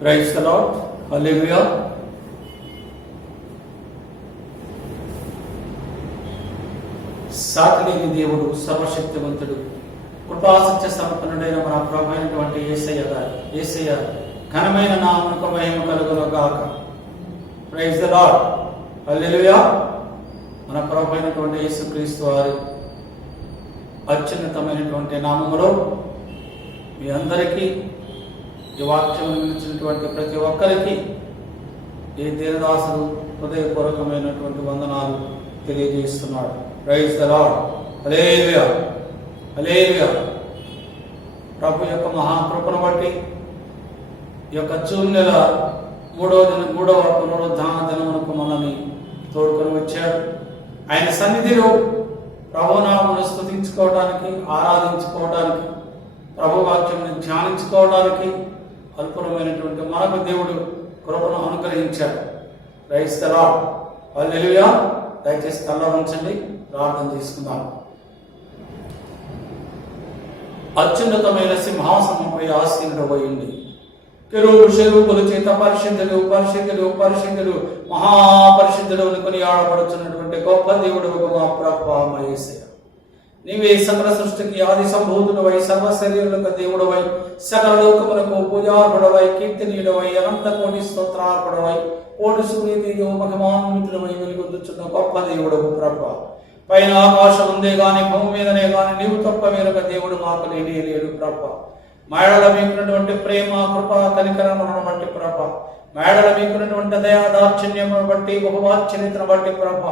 Praise the Lord. హల్లెలూయా. సాటిలేని దేవుడు, సర్వశక్తివంతుడు, కృపాసత్య సంపన్నుడైన మన ప్రభు అయినటువంటి యేసయ్య గారు, యేసయ్య ఘనమైన నామమునకు మహిమ కలుగును గాక. Praise the Lord. హల్లెలూయా. మన ప్రభు అయినటువంటి యేసుక్రీస్తు వారి అత్యున్నతమైనటువంటి నామములో మీ అందరికీ, ఈ వాక్యం వినిపించినటువంటి ప్రతి ఒక్కరికి ఈ దీనదాసుడు హృదయపూర్వకమైనటువంటి వందనాలు తెలియజేస్తున్నాడు. Praise the Lord. Hallelujah. Hallelujah. ప్రభు యొక్క మహాకృపను బట్టి ఈ యొక్క జూన్ నెల మూడవ పునరుద్ధాన దినమునకు మనల్ని తోడుకొని వచ్చాడు. ఆయన సన్నిధిలో ప్రభునామమును స్తుతించుకోవడానికి, ఆరాధించుకోవడానికి, ప్రభు వాక్యమును ధ్యానించుకోవడానికి అల్పురమైనటువంటి మనకు దేవుడు కృపను అనుగ్రహించాడు. Praise the Lord. హల్లెలూయా. దయచేసి తల ఉంచండి, ప్రార్థన చేసుకుందాం. అత్యున్నతమైన సింహాసనంపై ఆసీనుడవైంది, కెరూబుల చేత పరిశుద్ధులు పరిశుద్ధులు పరిశుద్ధులు మహాపరిశుద్ధులు అనుకుని ఆడపడుతున్నటువంటి గొప్ప దేవుడు మా ప్రభు యేసయ్య. నీవే సకల సృష్టికి ఆది సంభూతుడవై, సర్వ శరీరులకు దేవుడవై, సకల లోకములకు పూజార్హుడవై, కీర్తనీయుడవై, అనంత కోటి స్తోత్రార్హుడవై, కోటి సూర్యదేవు మహిమాన్వితుడవై వెలుగొందుచున్న గొప్ప దేవుడవు ప్రభు. పైన ఆకాశం ఉందే గాని, భూమి మీదనే గాని నీవు తప్ప వేరొక దేవుడు మాకు లేడు ప్రభు. మేడల మీకున్నటువంటి ప్రేమ, కృప, కనికరములను బట్టి ప్రభ, మేడల మీకున్నటువంటి దయా దాక్షిణ్యమును బట్టి, బహువాత్సల్యతను బట్టి ప్రభ,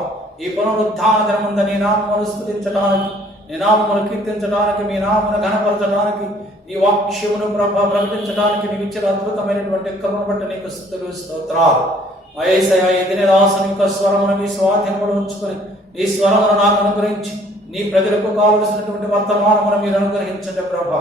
ఈ పునరుద్ధాన దినముందు నీ నామమును స్తుతించడానికి, నీ నామమును కీర్తించడానికి, మీ నామమును ఘనపరచడానికి, నీ వాక్యమును ప్రభ ప్రకటించడానికి నీవు ఇచ్చిన అద్భుతమైనటువంటి కృపను బట్టి నీకు స్తుతులు స్తోత్రాలు. యేసయ్య, ఈ దినదాసుని యొక్క స్వరమును మీ స్వాధీనములో ఉంచుకొని ఈ స్వరమును నాకు అనుగ్రహించి నీ ప్రజలకు కావలసినటువంటి వర్తమానమును మీరు అనుగ్రహించండి ప్రభ.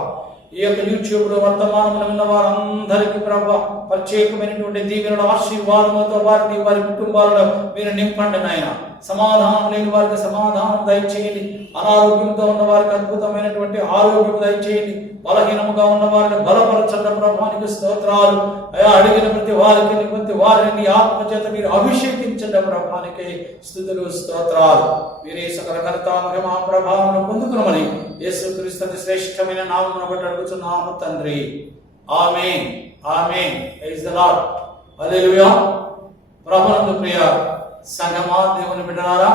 ఈ యొక్క యూట్యూబ్ లో వర్తమానములు విన్న వారందరికీ ప్రభ ప్రత్యేకమైనటువంటి దీవెనల ఆశీర్వాదములతో వారిని, వారి కుటుంబాలను మీరు నింపండి నాయన. సమాధానం లేని వారికి సమాధానం దయచేయండి, అనారోగ్యంతో ఉన్న వారికి అద్భుతమైనటువంటి ఆరోగ్యం దయచేయండి, బలహీనముగా ఉన్న వారిని బలపరచండి ప్రభానికి స్తోత్రాలు. అడిగిన ప్రతి వారిని నీ ఆత్మచేత మీరు అభిషేకించండి ప్రభానికి స్తుతులు స్తోత్రాలు. మీరే సకల ఘనత మహిమ ప్రభావమును పొందుకునమని యేసుక్రీస్తు శ్రేష్టమైన నామమును బట్టి అడుగుచున్నాము తండ్రి. Amen. Amen. Praise the Lord. Hallelujah. ప్రభునందు ప్రియ సంగమా, దేవుని బిడ్డలారా,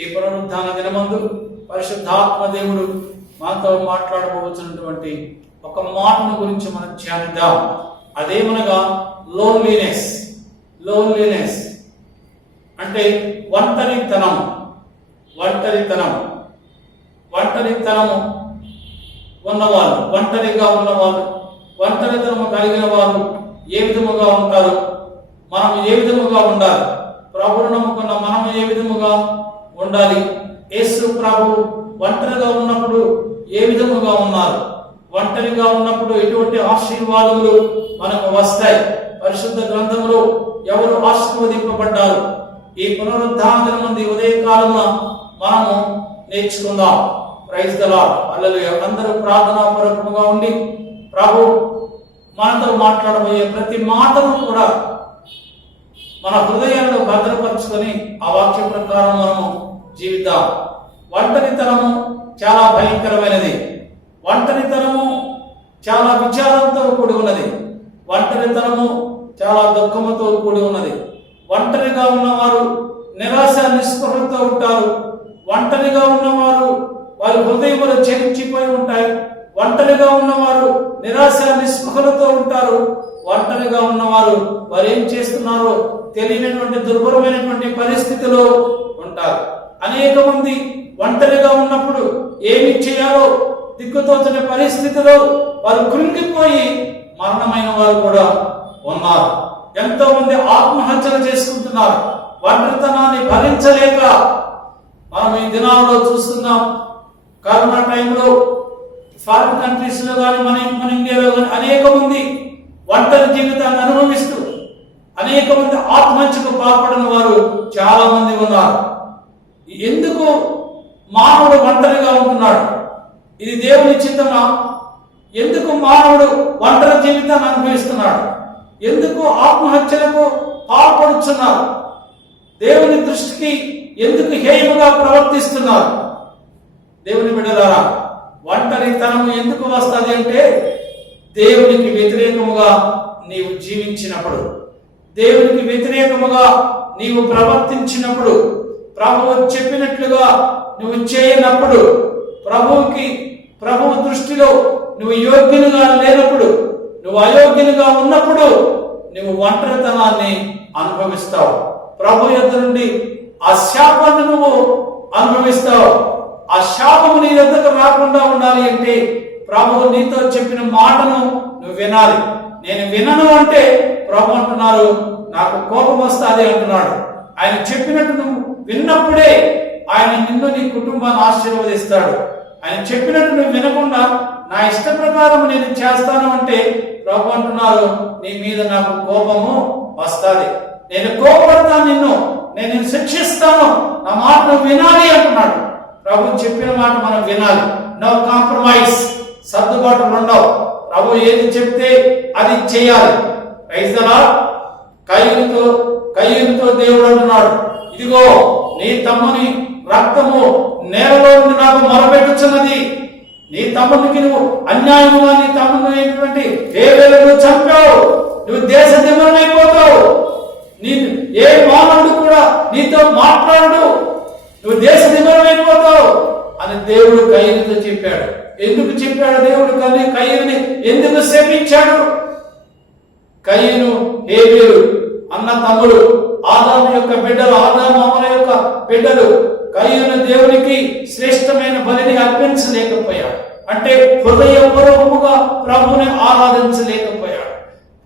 ఈ పునరుద్ధాన దినమందు పరిశుద్ధాత్మ దేవుడు మాతో మాట్లాడబోతున్నటువంటి ఒక మాటను గురించి మనం ధ్యానిద్దాం. అదేమనగా లోన్లీనెస్. లోన్లీనెస్ అంటే ఒంటరితనం. ఒంటరితనము ఉన్నవాళ్ళు, ఒంటరిగా ఉన్నవాళ్ళు, ఒంటరితనము కలిగిన వారు ఏ విధముగా ఉంటారు, మనం ఏ విధముగా ఉండాలి, ప్రభువును నమ్ముకున్న మనం ఏ విధముగా ఉండాలి, యేసు ప్రభు ఒంటరిగా ఉన్నప్పుడు ఏ విధముగా ఉన్నారు, ఒంటరిగా ఉన్నప్పుడు ఎటువంటి ఆశీర్వాదములు మనకు వస్తాయి, పరిశుద్ధ గ్రంథములో ఎవరు ఆశీర్వదింపబడ్డారు, ఈ పునరుద్ధాన దినమందు ఉదయకాలమున మనము నేర్చుకుందాం. Praise the Lord. హల్లెలూయా. అందరూ ప్రార్థనాపూర్వకముగా ఉండి ప్రభు మనతో మాట్లాడబోయే ప్రతి మాటను కూడా మన హృదయాలను భద్రపరుచుకొని ఆ వాక్య ప్రకారం మనము జీవిద్దాం. ఒంటరితనము చాలా భయంకరమైనది. ఒంటరితనము చాలా విచారంతో కూడి ఉన్నది. ఒంటరితనము చాలా దుఃఖముతో కూడి ఉన్నది. ఒంటరిగా ఉన్నవారు నిరాశ నిస్పృహలతో ఉంటారు. ఒంటరిగా ఉన్నవారు వారి హృదయములు చెలించిపోయి ఉంటాయి. ఒంటరిగా ఉన్నవారు నిరాశ నిస్పృహలతో ఉంటారు. ఒంటరిగా ఉన్నవారు వారు ఏం చేస్తున్నారో తెలియనటువంటి దుర్భరమైనటువంటి పరిస్థితిలో ఉంటారు. అనేక మంది ఒంటరిగా ఉన్నప్పుడు ఏమి చేయాలో దిక్కుతోచని పరిస్థితిలో వారు కృంగిపోయి మరణమైన వారు కూడా ఉన్నారు. ఎంతో మంది ఆత్మహత్యలు చేసుకుంటున్నారు ఒంటరితనాన్ని భరించలేక. మనం ఈ దినాల్లో చూస్తున్నాం. కరోనా టైంలో ఫారిన్ కంట్రీస్ లో కానీ మన ఇండియాలో కానీ అనేక మంది ఒంటరి జీవితాన్ని అనుభవిస్తూ అనేక మంది ఆత్మహత్యకు పాల్పడిన వారు చాలా మంది ఉన్నారు. ఎందుకు మానవుడు ఒంటరిగా ఉంటున్నాడు? ఇది దేవుని చిత్తమా? ఎందుకు మానవుడు ఒంటరి జీవితాన్ని అనుభవిస్తున్నాడు? ఎందుకు ఆత్మహత్యలకు పాల్పడుతున్నారు? దేవుని దృష్టికి ఎందుకు హేయముగా ప్రవర్తిస్తున్నారు? దేవుని బిడ్డలారా, ఒంటరితనము ఎందుకు వస్తుంది అంటే దేవునికి వ్యతిరేకముగా నీవు జీవించినప్పుడు, దేవునికి వ్యతిరేకముగా నీవు ప్రవర్తించినప్పుడు, ప్రభువు చెప్పినట్లుగా నువ్వు చేయనప్పుడు, ప్రభువు దృష్టిలో నువ్వు యోగ్యులుగా లేనప్పుడు, నువ్వు అయోగ్యులుగా ఉన్నప్పుడు నువ్వు ఒంటరితనాన్ని అనుభవిస్తావు. ప్రభు యొద్ద నుండి ఆ శాపాన్ని నువ్వు అనుభవిస్తావు. ఆ శాపము నీ యొద్దకు రాకుండా ఉండాలి అంటే ప్రభువు నీతో చెప్పిన మాటను నువ్వు వినాలి. నేను వినను అంటే ప్రభు అంటున్నారు, నాకు కోపం వస్తుంది అంటున్నాడు. ఆయన చెప్పినట్టు నువ్వు విన్నప్పుడే ఆయన నిన్ను, నీ కుటుంబాన్ని ఆశీర్వదిస్తాడు. ఆయన చెప్పినట్టు నువ్వు వినకుండా నా ఇష్ట ప్రకారం నేను చేస్తాను అంటే ప్రభు అంటున్నారు, నీ మీద నాకు కోపము వస్తుంది, నేను కోపడతాను, నేను శిక్షిస్తాను, నా మాట నువ్వు వినాలి అంటున్నాడు. ప్రభు చెప్పిన మాట మనం వినాలి. నో కాంప్రమైజ్, సర్దుబాట్లు ఉండవు. ప్రభు ఏది చెప్తే అది చేయాలి. Praise the lord. కయ్యూనుతో దేవుడు అంటున్నాడు, ఇదిగో నీ తమ్ముని రక్తము నేలలో నుండి నాకు మొరపెట్టుచున్నది. నీ తమ్మునికి నువ్వు అన్యాయముగా నీ తమ్ముడు హేబేలును చంపావు, నువ్వు దేశ దిమ్మమైపోతావు. ఏ మానవుడు కూడా నీతో మాట్లాడు, నువ్వు దేశ దిమ్మమైపోతావు అని దేవుడు కయ్యూనుతో చెప్పాడు. ఎందుకు చెప్పాడు దేవుడు? కయ్యూనుని ఎందుకు శపించాడు? కయ్యూను హేబేలు అన్న తమ్ముడు, ఆదాము యొక్క బిడ్డలు, ఆదాము అమ్మల యొక్క బిడ్డలు. కయ్యూను దేవునికి శ్రేష్టమైన బలిని అర్పించలేకపోయాడు. అంటే హృదయపూర్వకముగా ప్రభుని ఆరాధించలేకపోయాడు,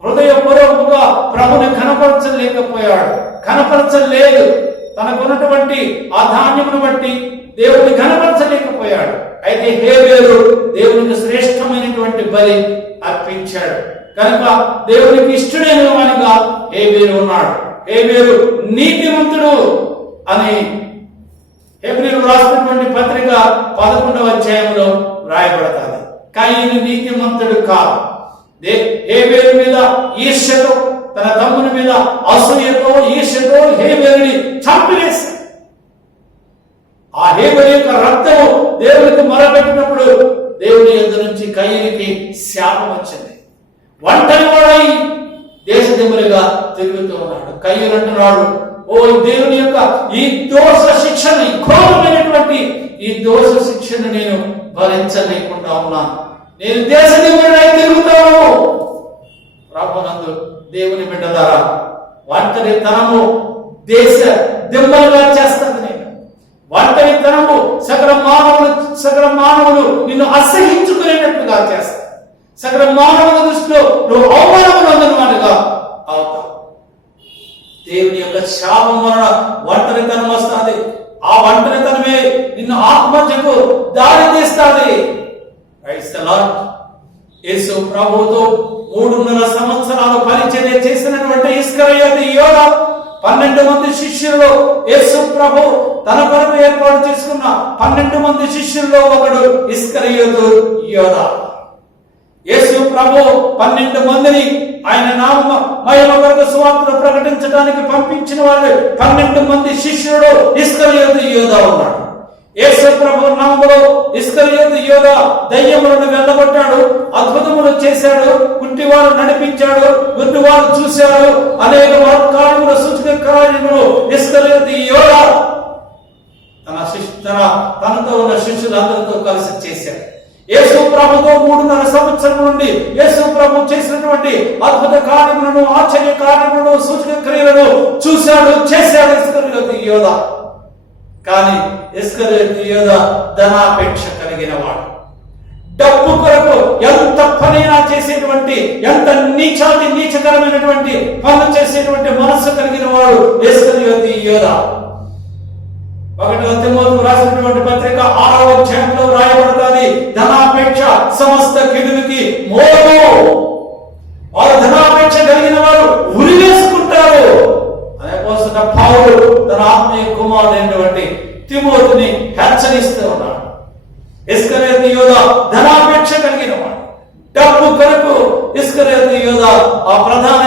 హృదయపూర్వకముగా ప్రభుని కనపరచలేదు. తనకున్నటువంటి ఆ ధాన్యమును బట్టి దేవుని కనపరచలేకపోయాడు. అయితే హేబేలు దేవునికి శ్రేష్టమైనటువంటి బలి అర్పించాడు. కనుక దేవునికి ఇష్టడైన వానిగా హేబేలు ఉన్నాడు. హేబేలు నీతిమంతుడు అని హెబ్రీయులకు రాసినటువంటి పత్రిక 11వ అధ్యాయంలో రాయబడతాది. కయ్యూను నీతిమంతుడు కాదు. హేబేలు మీద ఈర్ష్యతో, తన తమ్ముని మీద అసూయతో, ఈర్ష్యతో హేబేలుని చంపివేశాడు. ఆ హేబేలు యొక్క రక్తము దేవునికి మొరపెట్టినప్పుడు దేవుని యొద్ద నుంచి కయ్యూనుకి శాపం వచ్చింది. ఒంటరి వాడై దేశ దిమ్మలుగా తిరుగుతూ ఉన్నాడు. కయ్యూను అంటున్నాడు, ఓ దేవుని యొక్క ఈ దోష శిక్షను, ఘోరమైనటువంటి ఈ దోష శిక్షను నేను భరించలేకుండా ఉన్నాను, నేను దేశ దిమ్మలుగా తిరుగుతాను. ప్రభునందు దేవుని బిడ్డలారా, ఒంటరితనము దేశ దిమ్మలుగా చేస్తాను. నేను ఒంటరితనము సకల మానవులు నిన్ను అసహించుకునేటట్లుగా చేస్తాను. సకల మానవుల దృష్టిలో నువ్వు అవమానముగా అవుతావు. దేవుని యొక్క శాపం వలన ఒంటరితనం వస్తుంది. ఆ ఒంటరితనమే నిన్ను ఆత్మహత్యకు దారి తీస్తుంది. Praise the lord. యేసు ప్రభువుతో 3.5 సంవత్సరాలు పరిచర్య చేసినటువంటి ఇస్కరియోతు యోధా, 12 మంది శిష్యుల్లో యేసు ప్రభు తన కొరకు ఏర్పాటు చేసుకున్న 12 మంది శిష్యుల్లో ఒకడు ఇస్కరియోతు యోధా. యేసు ప్రభు 12 మందిని ఆయన నామ మహిమ కొరకు సువార్తను ప్రకటించడానికి పంపించిన వాళ్ళు 12 మంది శిష్యుడు ఇస్కరియోతు యోధా ఉన్నాడు. యేసు ప్రభు నామములో ఇస్కరియోతు యోధా దయ్యములను వెళ్ళగొట్టాడు, అద్భుతములు చేశాడు, కుంటివారు నడిపించాడు, గుడ్డివారు చూశాడు, అనేక కార్యములు, సూచక కార్యములు ఇస్కరియోతు యోధా తనతో ఉన్న శిష్యులందరితో కలిసి చేశాడు. యేసు ప్రభుతో 3.5 సంవత్సరం నుండి యేసు ప్రభు చేసినటువంటి అద్భుత కార్యములను, ఆశ్చర్య కార్యములను, సూచక క్రియలను చూశాడు, చేశాడు ఇస్కరియోతు యోధా. కానీ ఇస్కరియోతు యోధా ధనాపేక్ష కలిగిన వాడు. డబ్బు కొరకు ఎంత పనైనా చేసేటువంటి, ఎంత నీచకరమైనటువంటి పనులు చేసేటువంటి మనస్సు కలిగిన వాడు ఇస్కరియోతు యోధా. 1వ తిమోతికి రాసినటువంటి పత్రిక 6వ అధ్యాయంలో రాయబడుతుంది, ధనాపేక్ష సమస్త కీడులకి మూలము. వారు ధనాపేక్ష కలిగిన వారు ఉరివేసుకుంటారు అనే పోస్తున్న పౌలు తన ఆత్మీయ కుమారుడైనటువంటి తిమోతిని హెచ్చరిస్తూ ఉన్నాడు. ఇస్కరియోతు యోధా ధనాపేక్ష కలిగిన వాడు. డబ్బు కొరకు ఇస్కరియోతు యోధా ఆ ప్రధాన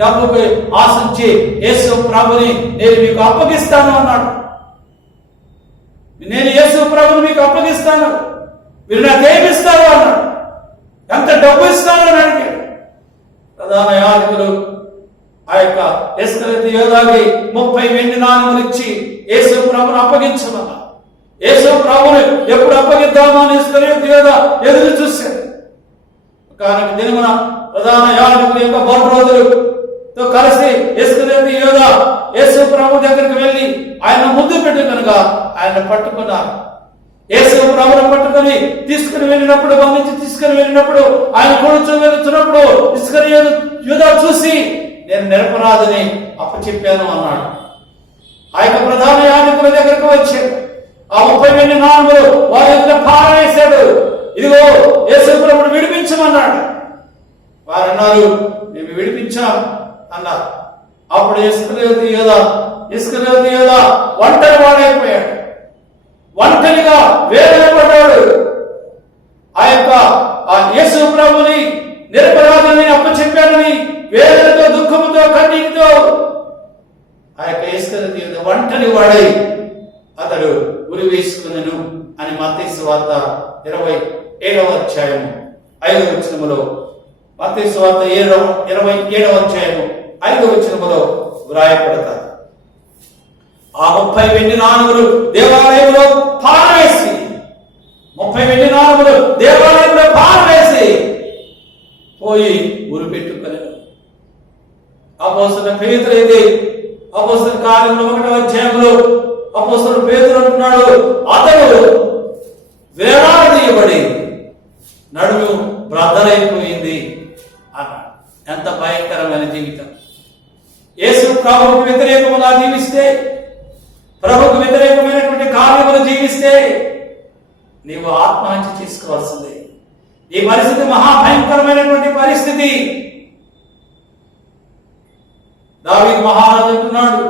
డబ్బుకి ఆశించి యేసు ప్రభుని నేను మీకు అప్పగిస్తాను అన్నాడు. నేను యేసు ప్రభుని మీకు అప్పగిస్తాను, మీరు నాకేమిస్తారు అన్నాడు. ఎంత డబ్బు ఇస్తాను అని అడిగాడు. ప్రధాన యాజకులు ఆ యొక్క ఇస్కరియోతు యోధాకి 30 వెండి నాణెములు ఇచ్చి యేసు ప్రభుని అప్పగించమన్నారు. యేసు ప్రభుని ఎప్పుడు అప్పగిద్దామా అని ఇస్కరియోతు యోధా ఎదురు చూశాడు. కానీ దినమున ప్రధాన యాజకుల యొక్క బోధరోధులతో కలిసి ఇస్కరియోతు యోధా యేసు ప్రభు దగ్గరికి వెళ్ళి ఆయన ముద్దు పెట్టి కనుక ఆయన పట్టుకున్నారు. యేసు ప్రభుని పట్టుకొని తీసుకుని వెళ్ళినప్పుడు, బంధించి తీసుకుని వెళ్ళినప్పుడు, ఆయన కూర్చొని వెళ్తున్నప్పుడు ఇస్కరియోతు యోధా చూసి నేను నిరపరాధిని అప్పచెప్పాను అన్నాడు. ఆ యొక్క ప్రధాన యాజకుల దగ్గరకు వచ్చాడు. ఆ 30 వెండి నాణెములు వారి ఎదుట పారవేశాడు. ఇదిగో యేసు ప్రభుని విడిపించమన్నాడు. వారు అన్నారు, మేము విడిపించాం అన్నారు. అప్పుడు ఇస్కరియోతు యోధా ఒంటరి వాడైపోయాడు. ఒంటరిగా వేదన పడ్డాడు. ఆ యొక్క యేసు ప్రభుని నిరపరాధిని అప్పచెప్పానని వేదనతో, దుఃఖముతో, కన్నీటితో ఆ యొక్క ఇస్కరియోతు యోధా ఒంటరి వాడై అతడు ఉరి వేసుకునను అని మత్తయి సువార్త 27వ అధ్యాయము 5వ వచనములో, మత్తయి సువార్త 27వ అధ్యాయము 5వ వచనములో వ్రాయబడతారు. ఆ 30 వెండి నాణెములు దేవాలయంలో పారవేసి 30 వెండి నాణెములు దేవాలయంలో పారవేసి పోయి ఉరి పెట్టుకుని అపోస్తలుడైన పేతురు అయితే అపోస్తలుల కార్యములు 1వ అధ్యాయంలో అపోస్తలుడు పేతురు అంటున్నాడు, అతడు వేలాడదీయబడి నడుము బ్రద్దలైపోయింది అన్నాడు. ఎంత భయంకరమైన జీవితం! యేసు ప్రభువుకు వ్యతిరేకముగా జీవిస్తే, ప్రభువుకు వ్యతిరేకమైనటువంటి కార్యములు జీవిస్తే నీవు ఆత్మహత్య చేసుకోవాల్సిందే. ఈ పరిస్థితి మహాభయంకరమైనటువంటి పరిస్థితి. దావీదు మహారాజు అంటున్నాడు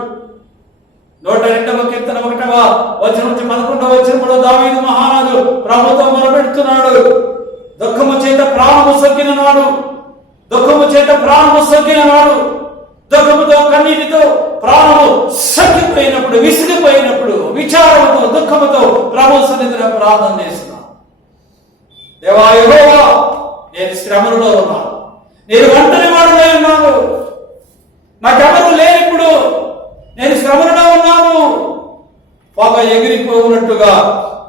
102వ కీర్తన 1వ వచనం నుంచి 11వ వచనంలో దావీదు మహారాజు ప్రభుతో మొరపెడుతున్నాడు. దుఃఖము చేత ప్రాణము సొక్కిన నాడు, దుఃఖము చేత ప్రాణము సొక్కిన నాడు, దుఃఖముతో కన్నీటితో ప్రాణము సొక్కిపోయినప్పుడు, విసిగిపోయినప్పుడు, విచారముతో, దుఃఖముతో ప్రభు సన్నిధిలో ప్రార్థన చేస్తున్నాను. దేవా యెహోవా, నేను శ్రమలో ఉన్నాను, నేను ఒంటరి వాడునై ఉన్నాను, నాకెవరు లేనిప్పుడు నేను శ్రమలో ఉన్నాను. పొగ ఎగిరిపోవునట్టుగా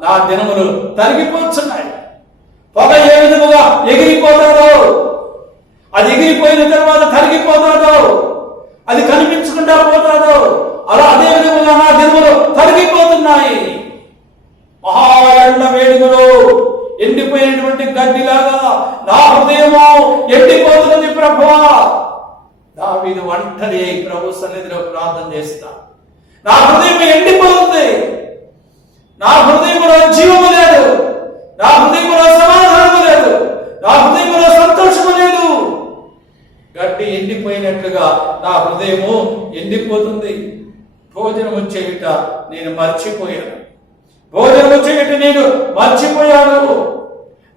నా దినములు తరిగిపోతున్నాయి. పొగ ఏ విధముగా ఎగిరిపోతాడో, అది ఎగిరిపోయిన తర్వాత తరిగిపోతాడో, అది కనిపించకుండా పోతాడో, అలా అదే విధముగా నా దినములు తరిగిపోతున్నాయి. మహాఎండ వేడుకలో ఎండిపోయినటువంటి గడ్డిలాగా నా హృదయము ఎండిపోతున్నది ప్రభువా. దావీదు ఒంటరి అయి ప్రభు సన్నిధిలో ప్రార్థన చేస్తా. నా హృదయం ఎండిపోతుంది, నా హృదయంలో జీవము లేదు, నా హృదయంలో సమాధానము లేదు, నా హృదయంలో సంతోషము లేదు. గడ్డి ఎండిపోయినట్లుగా నా హృదయము ఎండిపోతుంది. భోజనము చేయుట నేను మర్చిపోయాను, భోజనము చేయుట నేను మర్చిపోయాను.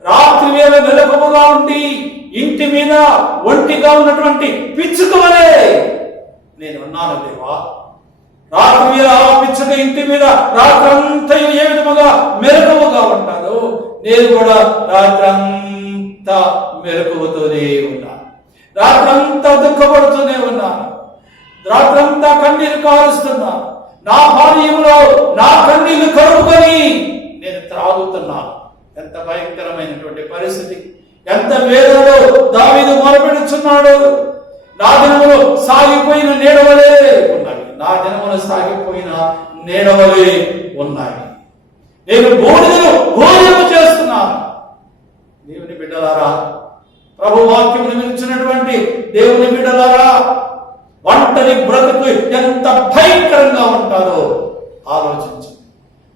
రాత్రి వేళ మెలకువగా ఉండి ఇంటి మీద ఒంటిగా ఉన్నటువంటి పిచ్చుక వలె నేను ఉన్నాను దేవా. రాత్రి మీద ఆ పిచ్చుక ఇంటి మీద రాత్రంతా ఏ విధముగా మెలకువగా ఉంటాను, నేను కూడా రాత్రంతా మెలకువతోనే ఉన్నాను, రాత్రంతా దుఃఖపడుతూనే ఉన్నాను, రాత్రంతా కన్నీరు కారుస్తున్నాను. నా పానీయంలో నా కన్నీళ్లు కరుపుకొని నేను త్రాగుతున్నాను. ఎంత భయంకరమైనటువంటి పరిస్థితి! ఎంత వేదనలో దావీదు మొరపెడుచున్నాడు. నా దినములు సాగిపోయిన నీడవలే ఉన్నాయి, నా దినములు సాగిపోయిన నీడవలే ఉన్నాయి. నేను బూడిదను భోజనము చేస్తున్నాను. దేవుని బిడ్డలారా, ప్రభు వాక్యమును వినిచినటువంటి దేవుని బిడ్డలారా, ఒంటరి బ్రతుకు ఎంత భయంకరంగా ఉంటారో ఆలోచించు.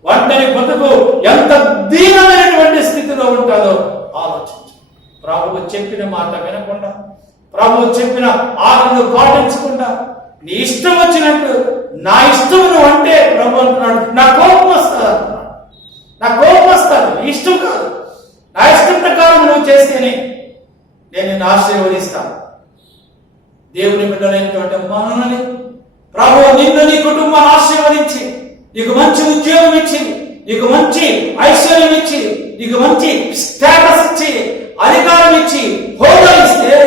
ఒంటరి బ్రతుకు ఎంత దీనమైనటువంటి స్థితిలో ఉంటారో ఆలోచించు. ప్రభువు చెప్పిన మాట వినకుండా, ప్రభువు చెప్పిన ఆజ్ఞను పాటించకుండా, నీ ఇష్టం వచ్చినట్టు నా ఇష్టమును అంటే ప్రభు అంటున్నాడు, నా కోపం వస్తుంది అంటున్నాడు. నా కోపం వస్తాను, నీ ఇష్టం కాదు, నా ఇష్టం ప్రకారం నువ్వు చేస్తేనే నేను నిన్ను ఆశీర్వదిస్తాను. దేవుని బిడ్డలైనటువంటి మనల్ని ప్రభువు నిన్ను నీ కుటుంబాన్ని ఆశీర్వదించి నీకు మంచి ఉద్యోగం ఇచ్చి నీకు మంచి ఐశ్వర్యం ఇచ్చి నీకు మంచి స్టేటస్ ఇచ్చి అధికారం ఇచ్చి హోదా ఇస్తే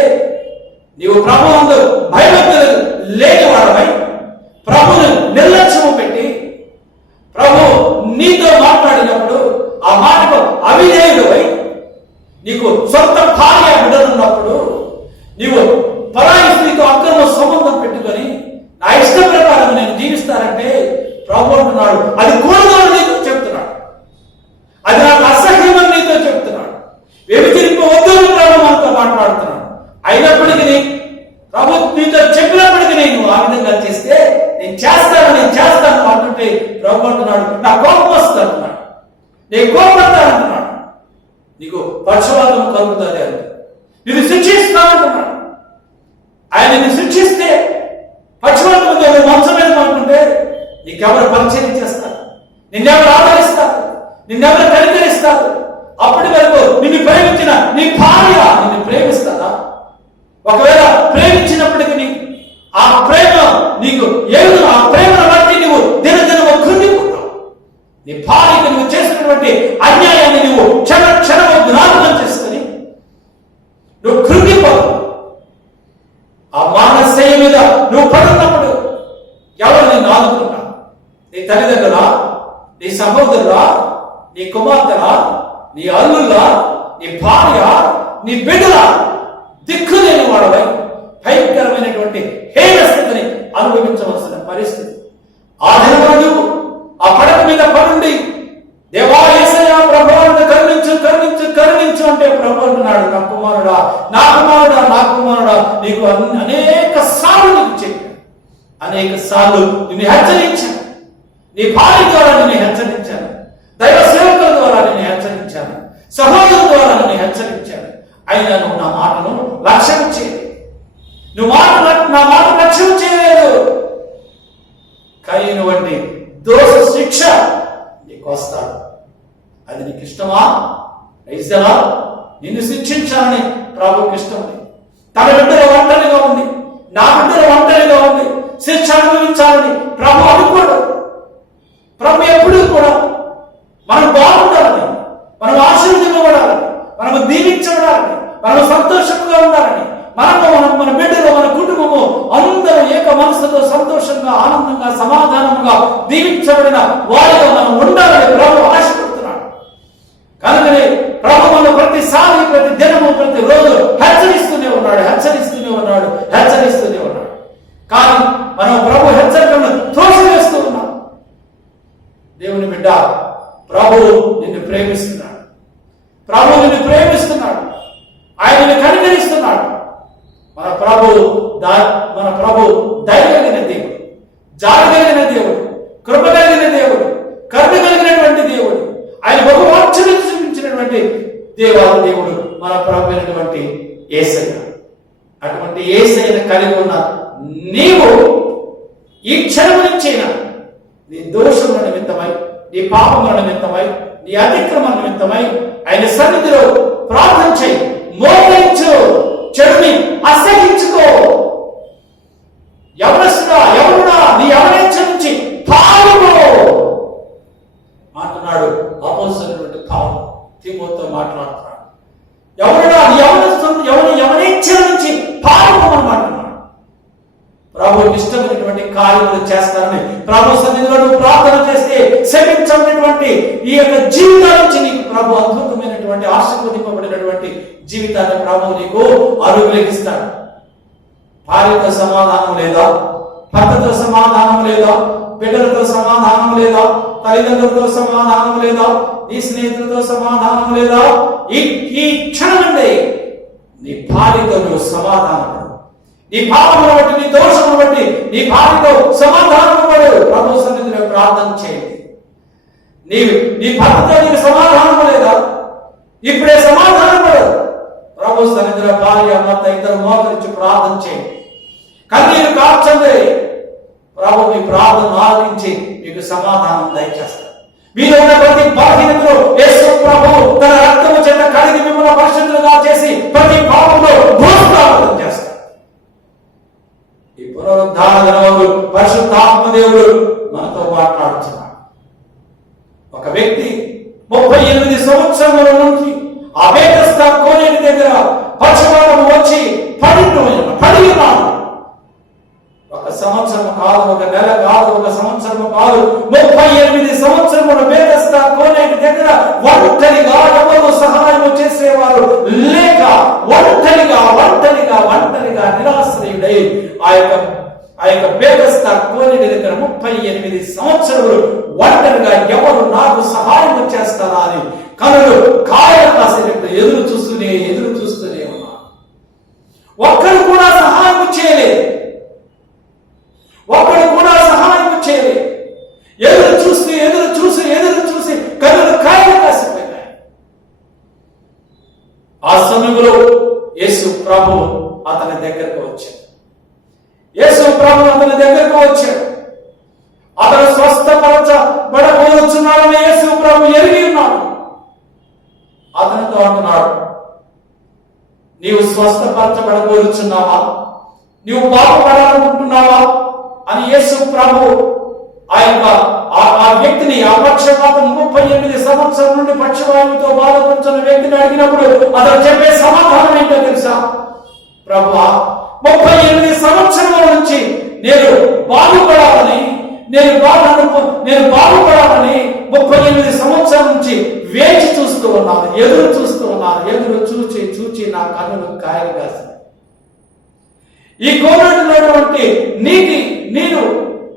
నీవు ప్రభు అందు భయభక్తులు లేనివాడమై ప్రభుని నిర్లక్ష్యము పెట్టి ప్రభు నీతో మాట్లాడినప్పుడు ఆ మాటకు అవిధేయుడై నీకు సొంత భార్య బిడ్డలున్నప్పుడు నీవు పరాయి స్త్రీతో అక్రమ సంబంధం పెట్టుకొని నా ఇష్ట ప్రకారం నేను జీవిస్తానంటే ప్రభు అంటున్నాడు అది కూడదని నీతో చెప్తున్నాడు, అది నాకు అసహ్యమని నీతో చెప్తున్నాడు, వ్యభిచరింపవద్దని ప్రభు మనతో మాట్లాడుతున్నాడు. అయినప్పటికీ ప్రభు నీతో చెప్పినప్పటికీ నేను ఆ విధంగా చేస్తే నేను చేస్తాను అంటుంటే ప్రభు అంటున్నాడు నా కోపం వస్తుంది అంటున్నాడు, నేను కోపడతాను అంటున్నాడు, నీకు పక్షవాతం కలుగుతుంది అంటే నేను శిక్షిస్తానంటున్నాడు. ఆయన నిన్ను శిక్షిస్తే పక్షవాతం నువ్వు మంచం మీద అనుకుంటే నీకెవరు పరిచయం చేస్తారు, నిన్నెవరు ఆదరిస్తారు, నిన్నెవరు కనికరిస్తారు? అప్పటి వరకు నిన్ను ప్రేమించిన నీ భార్య నిన్ను ప్రేమిస్తారా? ఒకవేళ ప్రేమించినప్పటికీ ఆ ప్రేమ నీకు ఏదో ఆ ప్రేమను బట్టి నువ్వు దినదినము కృంగిపోతావు. నీ భార్యకు నువ్వు చేసినటువంటి అన్యాయాన్ని నువ్వు క్షణము జ్ఞాపకం చేసుకుని నువ్వు కృంగిపోతావు. ఆ మానశయ మీద నువ్వు పడుతున్నప్పుడు ఎవరు నిన్ను ఆదుకుంటా? నీ తల్లిదండ్రులా, నీ సహోదరులా, నీ కుమార్తెలా, నీ అల్లుల్లా, నీ భార్య, నీ బిడ్డలా? దిక్కు లేని వాడవై భయంకరమైనటువంటి హేయ స్థితిని అనుభవించవలసిన పరిస్థితి. ఆ దినమున నువ్వు ఆ పడక మీద పడుండి దేవా యేసయ్యా ప్రభువును కరుణించు అంటే ప్రభు అంటున్నాడు నా కుమారుడా నీకు అనేక సార్లు నీకు చెప్పాను, అనేక సార్లు నిన్ను హెచ్చరించాను, నీ భార్య ద్వారా నిన్ను హెచ్చరించాను, దైవ సేవకుల ద్వారా నిన్ను హెచ్చరించాను, సహోదరుల ద్వారా నిన్ను హెచ్చరించాను. అయినా నువ్వు నా మాటను లక్ష్యం చేయలేదు, నువ్వు నా మాట లక్ష్యం చేయలేదు. కయ్యను వంటి దోష శిక్ష నీకు వస్తాడు. అది నీకు ఇష్టమా? ఇష్టమా? నిన్ను శిక్షించాలని ప్రభువుకి ఇష్టం లేదు. తన బిడ్డల ఒంటరిగా ఉంది, నా బిడ్డల ఒంటరిగా ఉంది, శిక్ష అనుభవించాలని ప్రభు అనుకోడు. ప్రభు ఎప్పుడూ కూడా మనం బాగుండాలని, మనం ఆశీర్వదించబడాలని, మనము దీవించబడాలని, మనము సంతోషంగా ఉండాలని, మన బిడ్డలు మన కుటుంబము అందరూ ఏక మనసుతో సంతోషంగా ఆనందంగా సమాధానంగా దీవించబడిన వారిగా మనం ఉండాలని ప్రభు ఆశపడుతున్నాడు. కనుకనే ప్రభు మన ప్రతిసారి ప్రతి దినము ప్రతి రోజు హెచ్చరిస్తూనే ఉన్నాడు. కానీ మనం ప్రభు హెచ్చరికలను త్రోసివేస్తూ ఉన్నాం. దేవుని బిడ్డ, ప్రభువు నిన్ను ప్రేమిస్తున్నాడు, ఆయన నిన్ను కనికరిస్తున్నాడు. మన ప్రభు దయ కలిగిన దేవుడు, జాలి కలిగిన దేవుడు, కృప కలిగిన దేవుడు, కరుణ కలిగినటువంటి దేవుడు, ఆయన బహువాక్షణ చూపించినటువంటి దేవుడు మన ప్రభు అయినటువంటి యేసయ్య. అటువంటి యేసయ్యను కలిగి ఉన్న నీవు ఈ క్షణం నుంచైనా నీ దోషముల నిమిత్తమై, నీ పాపముల నిమిత్తమై, నీ అతిక్రమణ నిమిత్తమై ఆయన సన్నిధిలో ప్రార్థన చేయి, మోకరించు, చెడుని అసహించుకో. ఎవరుడా నీ ఎవరేచ్ఛ నుంచి పాలుగో అంటున్నాడు అపోస్తలుడైనటువంటి పౌలు తిమోతితో మాట్లాడుతున్నాడు. ఎవరుడా నీ ఎవరేచ్ఛ నుంచి పాలుగోమని అంటున్నాడు. ప్రభువుకి ఇష్టమైనటువంటి కార్యములు చేస్తారని ప్రభు సన్నిధిలో నువ్వు ప్రార్థన చేస్తే శపించబడినటువంటి ఈ యొక్క జీవితాల నుంచి నీకు ప్రభు అద్భుతమైనటువంటి ఆశీర్వదింపబడినటువంటి జీవితాన్ని ప్రభు నీకు అనుగ్రహిస్తాడు. భార్యతో సమాధానం లేదా, భర్తతో సమాధానం లేదా, బిడ్డలతో సమాధానం లేదా, తల్లిదండ్రులతో సమాధానం లేదా, నీ స్నేహితులతో సమాధానం లేదా, ఈ క్షణమండి నీ భార్యతో నువ్వు సమాధానం, నీ పాపమును బట్టి, నీ దోషమును బట్టి నీ భార్యతో సమాధానం పడు. ప్రభు సన్నిధిలో ప్రార్థన చేయండి. నీ భర్తతో నీకు సమాధానం లేదా, ఇప్పుడే సమాధానం పడు. ప్రభు సన్నిధిలో భార్య భర్త ఇద్దరు మోకరించి ప్రార్థన చేయండి. కన్నీరు కార్చండి. ప్రభు మీ ప్రార్థన ఆలకించి మీకు సమాధానం దయచేస్తారు. మీలో ఉన్న ప్రతి బలహీనతలో యేసు ప్రభు తన రక్తము చేత కడిగి మిమ్మల్ని పరిశుద్ధులుగా చేసి ప్రతి పాపంలో భూస్థాపనం చేస్తారు. పునరుద్ధానము పరిశుద్ధాత్మ దేవుడు మనతో మాట్లాడుతున్నాడు. ఒక వ్యక్తి 38 సంవత్సరముల నుంచి ఆ బేతస్దా కోనేటి దగ్గర పక్షవాతము వచ్చి పడినాడు. ఒక సంవత్సరం కాదు, ఒక నెల కాదు, ఒక సంవత్సరం కాదు, 38 సంవత్సరముల బేతస్దా కోనేటి దగ్గర ఒంటరిగా ఎవరు సహాయం చేసేవారు లేక ఒంటరిగా నిరాశ్రయుడై ఆ యొక్క బేతస్దా కోనేటి దగ్గర 38 సంవత్సరములు ఒంటరిగా ఎవరు నాకు సహాయం చేస్తారా అని కనులు కాయలు కాసేటట్టు ఎదురు చూస్తూనే ఉన్నారు. ఒక్కరు కూడా సహాయం చేయలేదు. ఎదురు చూసి కనులు కాయలు కాసిపోయినాయి. ఆ సమయంలో యేసు ప్రభు అతని దగ్గరకు వచ్చాడు. అతను స్వస్థపరచబడబోతున్నాడని యేసు ప్రభు ఎరిగి ఉన్నాడు. అతనితో అంటున్నాడు, నీవు స్వస్థపరచబడబోతున్నావా, నీవు బాగుపడాలనుకుంటున్నావా అని యేసు ప్రభు ఆ వ్యక్తిని, ఆ పక్షపాతం 38 సంవత్సరం నుండి పక్షవాయువుతో బాధపడుతున్న వ్యక్తిని అడిగినప్పుడు అతను చెప్పే సమాధానం ఏంటో తెలుసా? ప్రభువా, 38 సంవత్సరాల నుంచి నేను బాగుపడాలని 38 సంవత్సరాల నుంచి వేచి చూస్తూ ఉన్నాను, ఎదురు చూచి నా కన్నులు కాయలు కాస్తాయి. ఈ కోనేటిలోటువంటి నీరు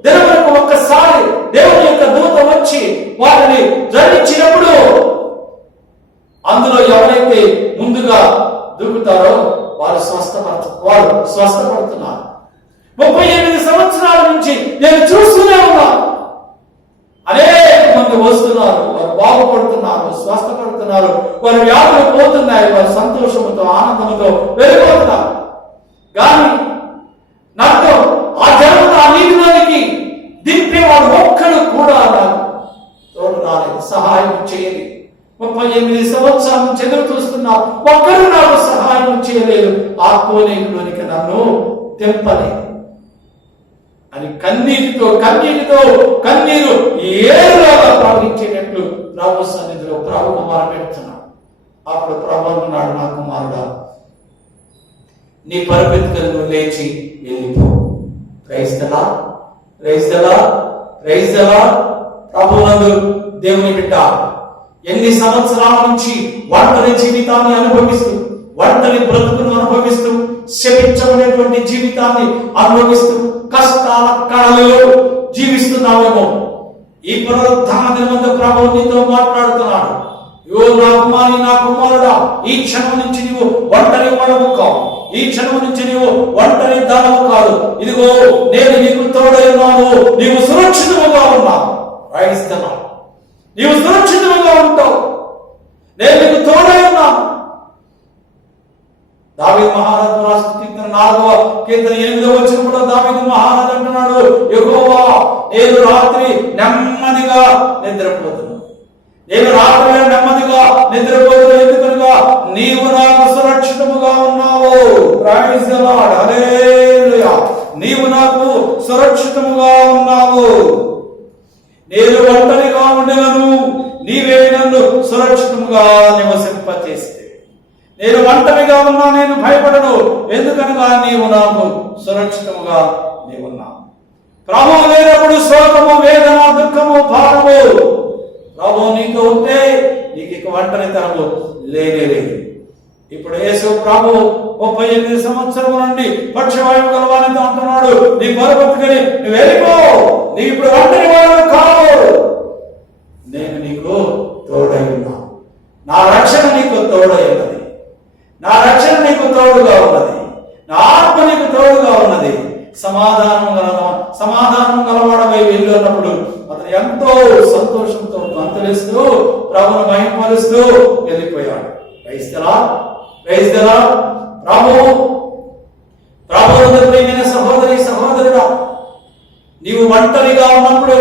దేవునికి ఒక్కసారి దేవుని యొక్క దూత వచ్చి వారిని జయించినప్పుడు అందులో ఎవరైతే ముందుగా దూకుతారో వారు స్వస్థపడుతున్నారు. 38 సంవత్సరాల నుంచి నేను చూస్తూనే ఉన్నాను. అనేక మంది వస్తున్నారు, వారు బాగుపడుతున్నారు, స్వస్థపడుతున్నారు, వారి వ్యాధులు పోతున్నాయి, వారి సంతోషంతో ఆనందంతో వెళ్ళిపోతున్నారు. కానీ నాతో ఆ జనం ఆ నీటిలోనికి దింపేవాడు ఒక్కడు కూడా నాకు తోడు రాలేదు, సహాయం చేయలేదు. 38 సంవత్సరాల నుంచి ఎదురు చూస్తున్నా, ఒక్కరు నాకు సహాయం చేయలేదు, ఆ కోనేటిలోనికి నన్ను తెంపలేదు అని కన్నీరు ఏరులాగా ప్రవహించేటట్లు ప్రభు సన్నిధిలో ప్రభుకు మొరపెడుతున్నాడు. అప్పుడు ప్రభు అన్నాడు, నా కుమారుడా, నీ పరిపెత్తుకలు నువ్వు లేచి వెళ్ళిపో. Praise the Lord. ప్రభువునందు దేవుని బిడ్డ, ఎన్ని సంవత్సరాల నుంచి ఒంటరి జీవితాన్ని అనుభవిస్తూ, ఒంటరి బ్రతుకును అనుభవిస్తూ, శపించబడేటువంటి జీవితాన్ని అనుభవిస్తూ, కష్టాల కళలలో జీవిస్తున్నావేమో. ఈ పునరుద్ధాన దినమందు ప్రభువు నీతో మాట్లాడుతున్నాడు. నా కుమారుడా, ఈ క్షణం నుంచి నీవు ఒంటరి వాడవు కావు, ఈ క్షణం నుంచి నీవు ఒంటరి దానవు కాదు. ఇదిగో నేను నీకు తోడై ఉన్నాను, నీవు సురక్షితముగా ఉన్నావు. నీవు సురక్షితముగా ఉంటావు, నేను నీకు తోడై ఉన్నాను. దావీదు మహారాజు రాసిన కీర్తన 4వ కీర్తన 8వ వచనంలో దావీదు మహారాజు అంటున్నాడు, యెహోవా, నేను రాత్రి నెమ్మదిగా నిద్రపోతున్నాను, ఎందుకనగా నీవు నాకు సురక్షితముగా ఉన్నావు. ప్రైజ్ ది లార్డ్, హల్లెలూయా. నీవు నాకు సురక్షితముగా ఉన్నావు. నేను ఒంటరిగా ఉండెను, నీవే నన్ను సురక్షితముగా నివసింపచేస్తే. నేను ఒంటరిగా ఉన్నా, నేను భయపడను, ఎందుకనగా నీవు నాకు సురక్షితముగా నీవున్నావు. ప్రభువు లేనప్పుడు శోకము, వేదన, దుఃఖము, భారము. ప్రభువు నీతో ఉంటే నీకు ఇక ఒంటరితనము లేనే లేదు. ఇప్పుడు యేసు ప్రభు 38 సంవత్సరం నుండి పక్షవాయువు గలవానితో అంటున్నాడు, నీ మరొకటిని నువ్వు వెళ్ళిపో, నీకు ఇప్పుడు ఒంటరి వాడు కావు, నేను నీకు తోడై ఉన్నా. నా రక్షణ నీకు తోడై ఉన్నది, నా రక్షణ నీకు తోడుగా ఉన్నది, నా ఆత్మ నీకు తోడుగా ఉన్నది. సమాధానం గలవాడమై వెళ్ళినప్పుడు అతను ఎంతో సంతోషంతో గంతులేస్తూ ప్రభువును మహిమపరుస్తూ వెళ్ళిపోయాడు. Praise the Lord. ప్రభువునందు ప్రియమైన సహోదరి సహోదరుడా, నీవు ఒంటరిగా ఉన్నప్పుడు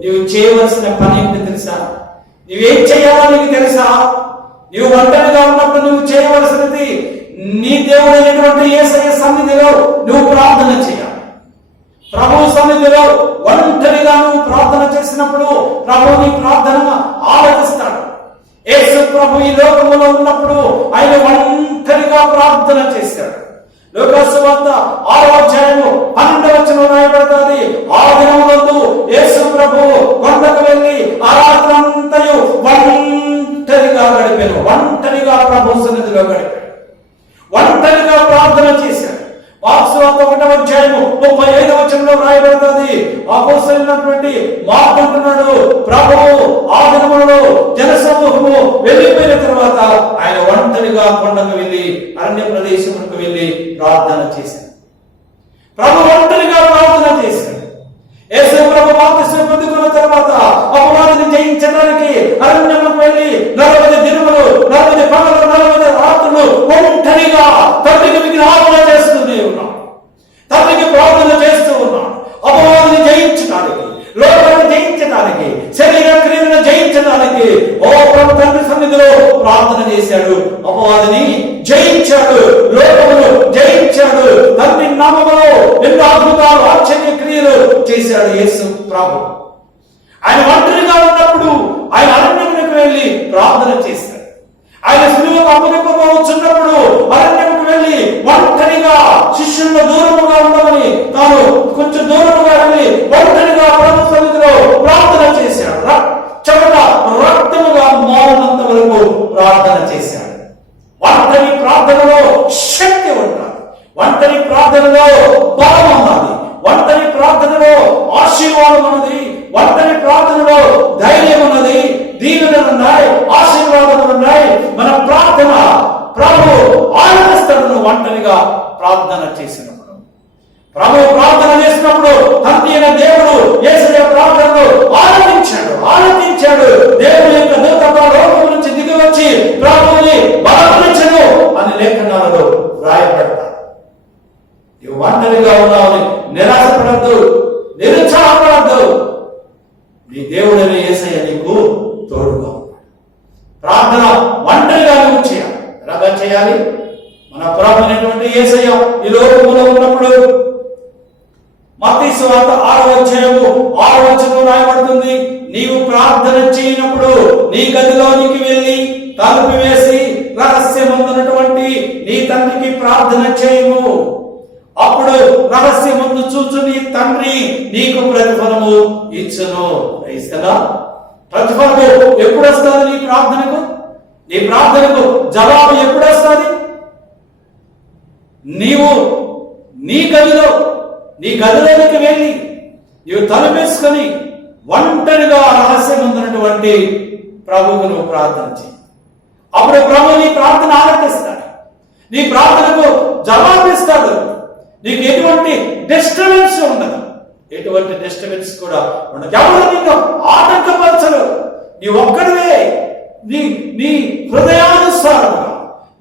నీవు చేయవలసిన పని ఏంటి తెలుసా? నీవేం చేయాలో నీకు తెలుసా? నీవు ఒంటరిగా ఉన్నప్పుడు నువ్వు చేయవలసినది నీ దేవుడైనటువంటి యేసయ్య సన్నిధిలో నువ్వు ప్రార్థన చేయాలి. ప్రభు సన్నిధిలో ఒంటరిగా నువ్వు ప్రార్థన చేసినప్పుడు ప్రభు నీ ప్రార్థన ఆలకిస్తాడు. యేసు ప్రభు ఈ లోకములో ఉన్నప్పుడు ఆయన ఒంటరిగా ప్రార్థన చేశాడు. లూకా సువార్త 6వ అధ్యాయము 12వ వచనం రాయబడుతుంది. ఆ దినములందు యేసు ప్రభు కొండకు వెళ్ళి ఆ రాత్రంతయు ఒంటరిగా గడిపాను. ఒంటరిగా ప్రభు సన్నిధిలో గడిపాడు. ఒంటరిగా ప్రార్థన చేశాడు. వాక్సువార్త 1వ అధ్యాయము 35వ వచనంలో రాయబడుతుంది. అపోస్తలుడైనటువంటి మార్కు అంటున్నాడు, ప్రభువు ఆ దినములలో జనసమూహము వెళ్ళిపోయిన తర్వాత ఆయన ఒంటరిగా కొండకు వెళ్ళి అరణ్య ప్రదేశములకు వెళ్ళి ప్రార్థన చేశాడు. ప్రభు ఒంటరిగా ప్రార్థన చేశాడు. యేసు ప్రభు బాప్తిస్మం పొందుకున్న తర్వాత అపవాదిని జయించడానికి అరణ్యములకు వెళ్ళి 40 దినములు 40 పగలు 40 రాత్రులు ఒంటరిగా తండ్రికి విజ్ఞాపన చేస్తూనే ఉన్నాడు. తండ్రికి ప్రార్థన చేస్తూ ఉన్నాడు. అపవాదిని జయించడానికి, లోకాన్ని జయించడానికి, శరీర క్రియలను జయించడానికి ఓ ప్రభు తండ్రి సన్నిధిలో ప్రార్థన చేశాడు. అపవాదిని జయించాడు, లోకమును జయించాడు. తండ్రి నామములో ఎన్నో అద్భుతాలు ఆశ్చర్య క్రియలు చేశాడు యేసు ప్రభు. ఆయన ఒంటరిగా ఉన్నప్పుడు ఆయన అరణ్యములకు వెళ్ళి ప్రార్థన చేశాడు. ఆయన శిలువకు అప్పగింపబోతున్నప్పుడు అరణ్యముకు వెళ్ళి ఒంటరిగా శిష్యుల్లో దూరముగా ఉండమని తాను కొంచెం దూరముగా వెళ్ళి ఒంటరిగా ప్రభు సన్నిధిలో ప్రార్థన చేశాడు. చెమట రక్తముగా మారినంత వరకు ప్రార్థన చేశాడు. ఒంటరి ప్రార్థనలో శక్తి ఉంటుంది. ఒంటరి ప్రార్థనలో బలం ఉన్నది. ఒంటరి ప్రార్థనలో ఆశీర్వాదం ఉన్నది. ఒంటరి ప్రార్థనలో ధైర్యం ఉన్నది. దీవెనలు ఉన్నాయి, ఆశీర్వాదాలు ఉన్నాయి. మన ప్రార్థన ప్రభు ఆనందిస్తాడు. ఒంటరిగా ప్రార్థన చేసినప్పుడు, ప్రభు ప్రార్థన చేసినప్పుడు తండ్రి అయిన దేవుడు యేసయ్య ప్రార్థనను ఆనందించాడు. దేవుని యొక్క దూత లోకం నుంచి దిగి వచ్చి ప్రభువుని బలపరచెను అని లేఖనాలలో రాయబడతారు. నువ్వు ఒంటరిగా ఉన్నావని నిరాశపడద్దు, నిరుత్సాహపడద్దు. నీ దేవుడైన యేసయ్య నీకు తోడుగా ఉన్నాడు. ప్రార్థన ఒంటరిగా నువ్వు చేయాలి. ఎలాగా చేయాలి? మన ప్రభువైనటువంటి యేసయ్య ఈ లోకములో ఉన్నప్పుడు మత్తయి సువార్త 6వ అధ్యాయము 6వ వచనం రాయబడుతుంది. నీవు ప్రార్థన చేయనప్పుడు నీ గదిలోనికి వెళ్ళి తలుపు వేసి రహస్యమందున్నటువంటి నీ తండ్రికి ప్రార్థన చేయము. అప్పుడు రహస్యమందు చూచు నీ తండ్రి నీకు ప్రతిఫలము ఇచ్చును. క్రైస్తవా, ప్రతిఫలము ఎప్పుడు వస్తుంది? నీ ప్రార్థనకు జవాబు ఎప్పుడు వస్తుంది? నీవు నీ గదిలోనికి వెళ్ళి నీవు తలుపేసుకొని ఒంటరిగా రహస్యమందున్నటువంటి ప్రభువుకు నువ్వు ప్రార్థన చేయి. అప్పుడు ప్రభు నీ ప్రార్థన ఆలకిస్తాడు. నీ ప్రార్థనకు జవాబిస్తాడు. నీకు ఎటువంటి డిస్టర్బెన్స్ ఉండదు. ఎటువంటి డిస్టర్బెన్స్ కూడా ఉండదు. ఎవరు నిన్ను ఆటంకపరచరు. నీ ఒక్కడివే నీ హృదయానుసారంగా,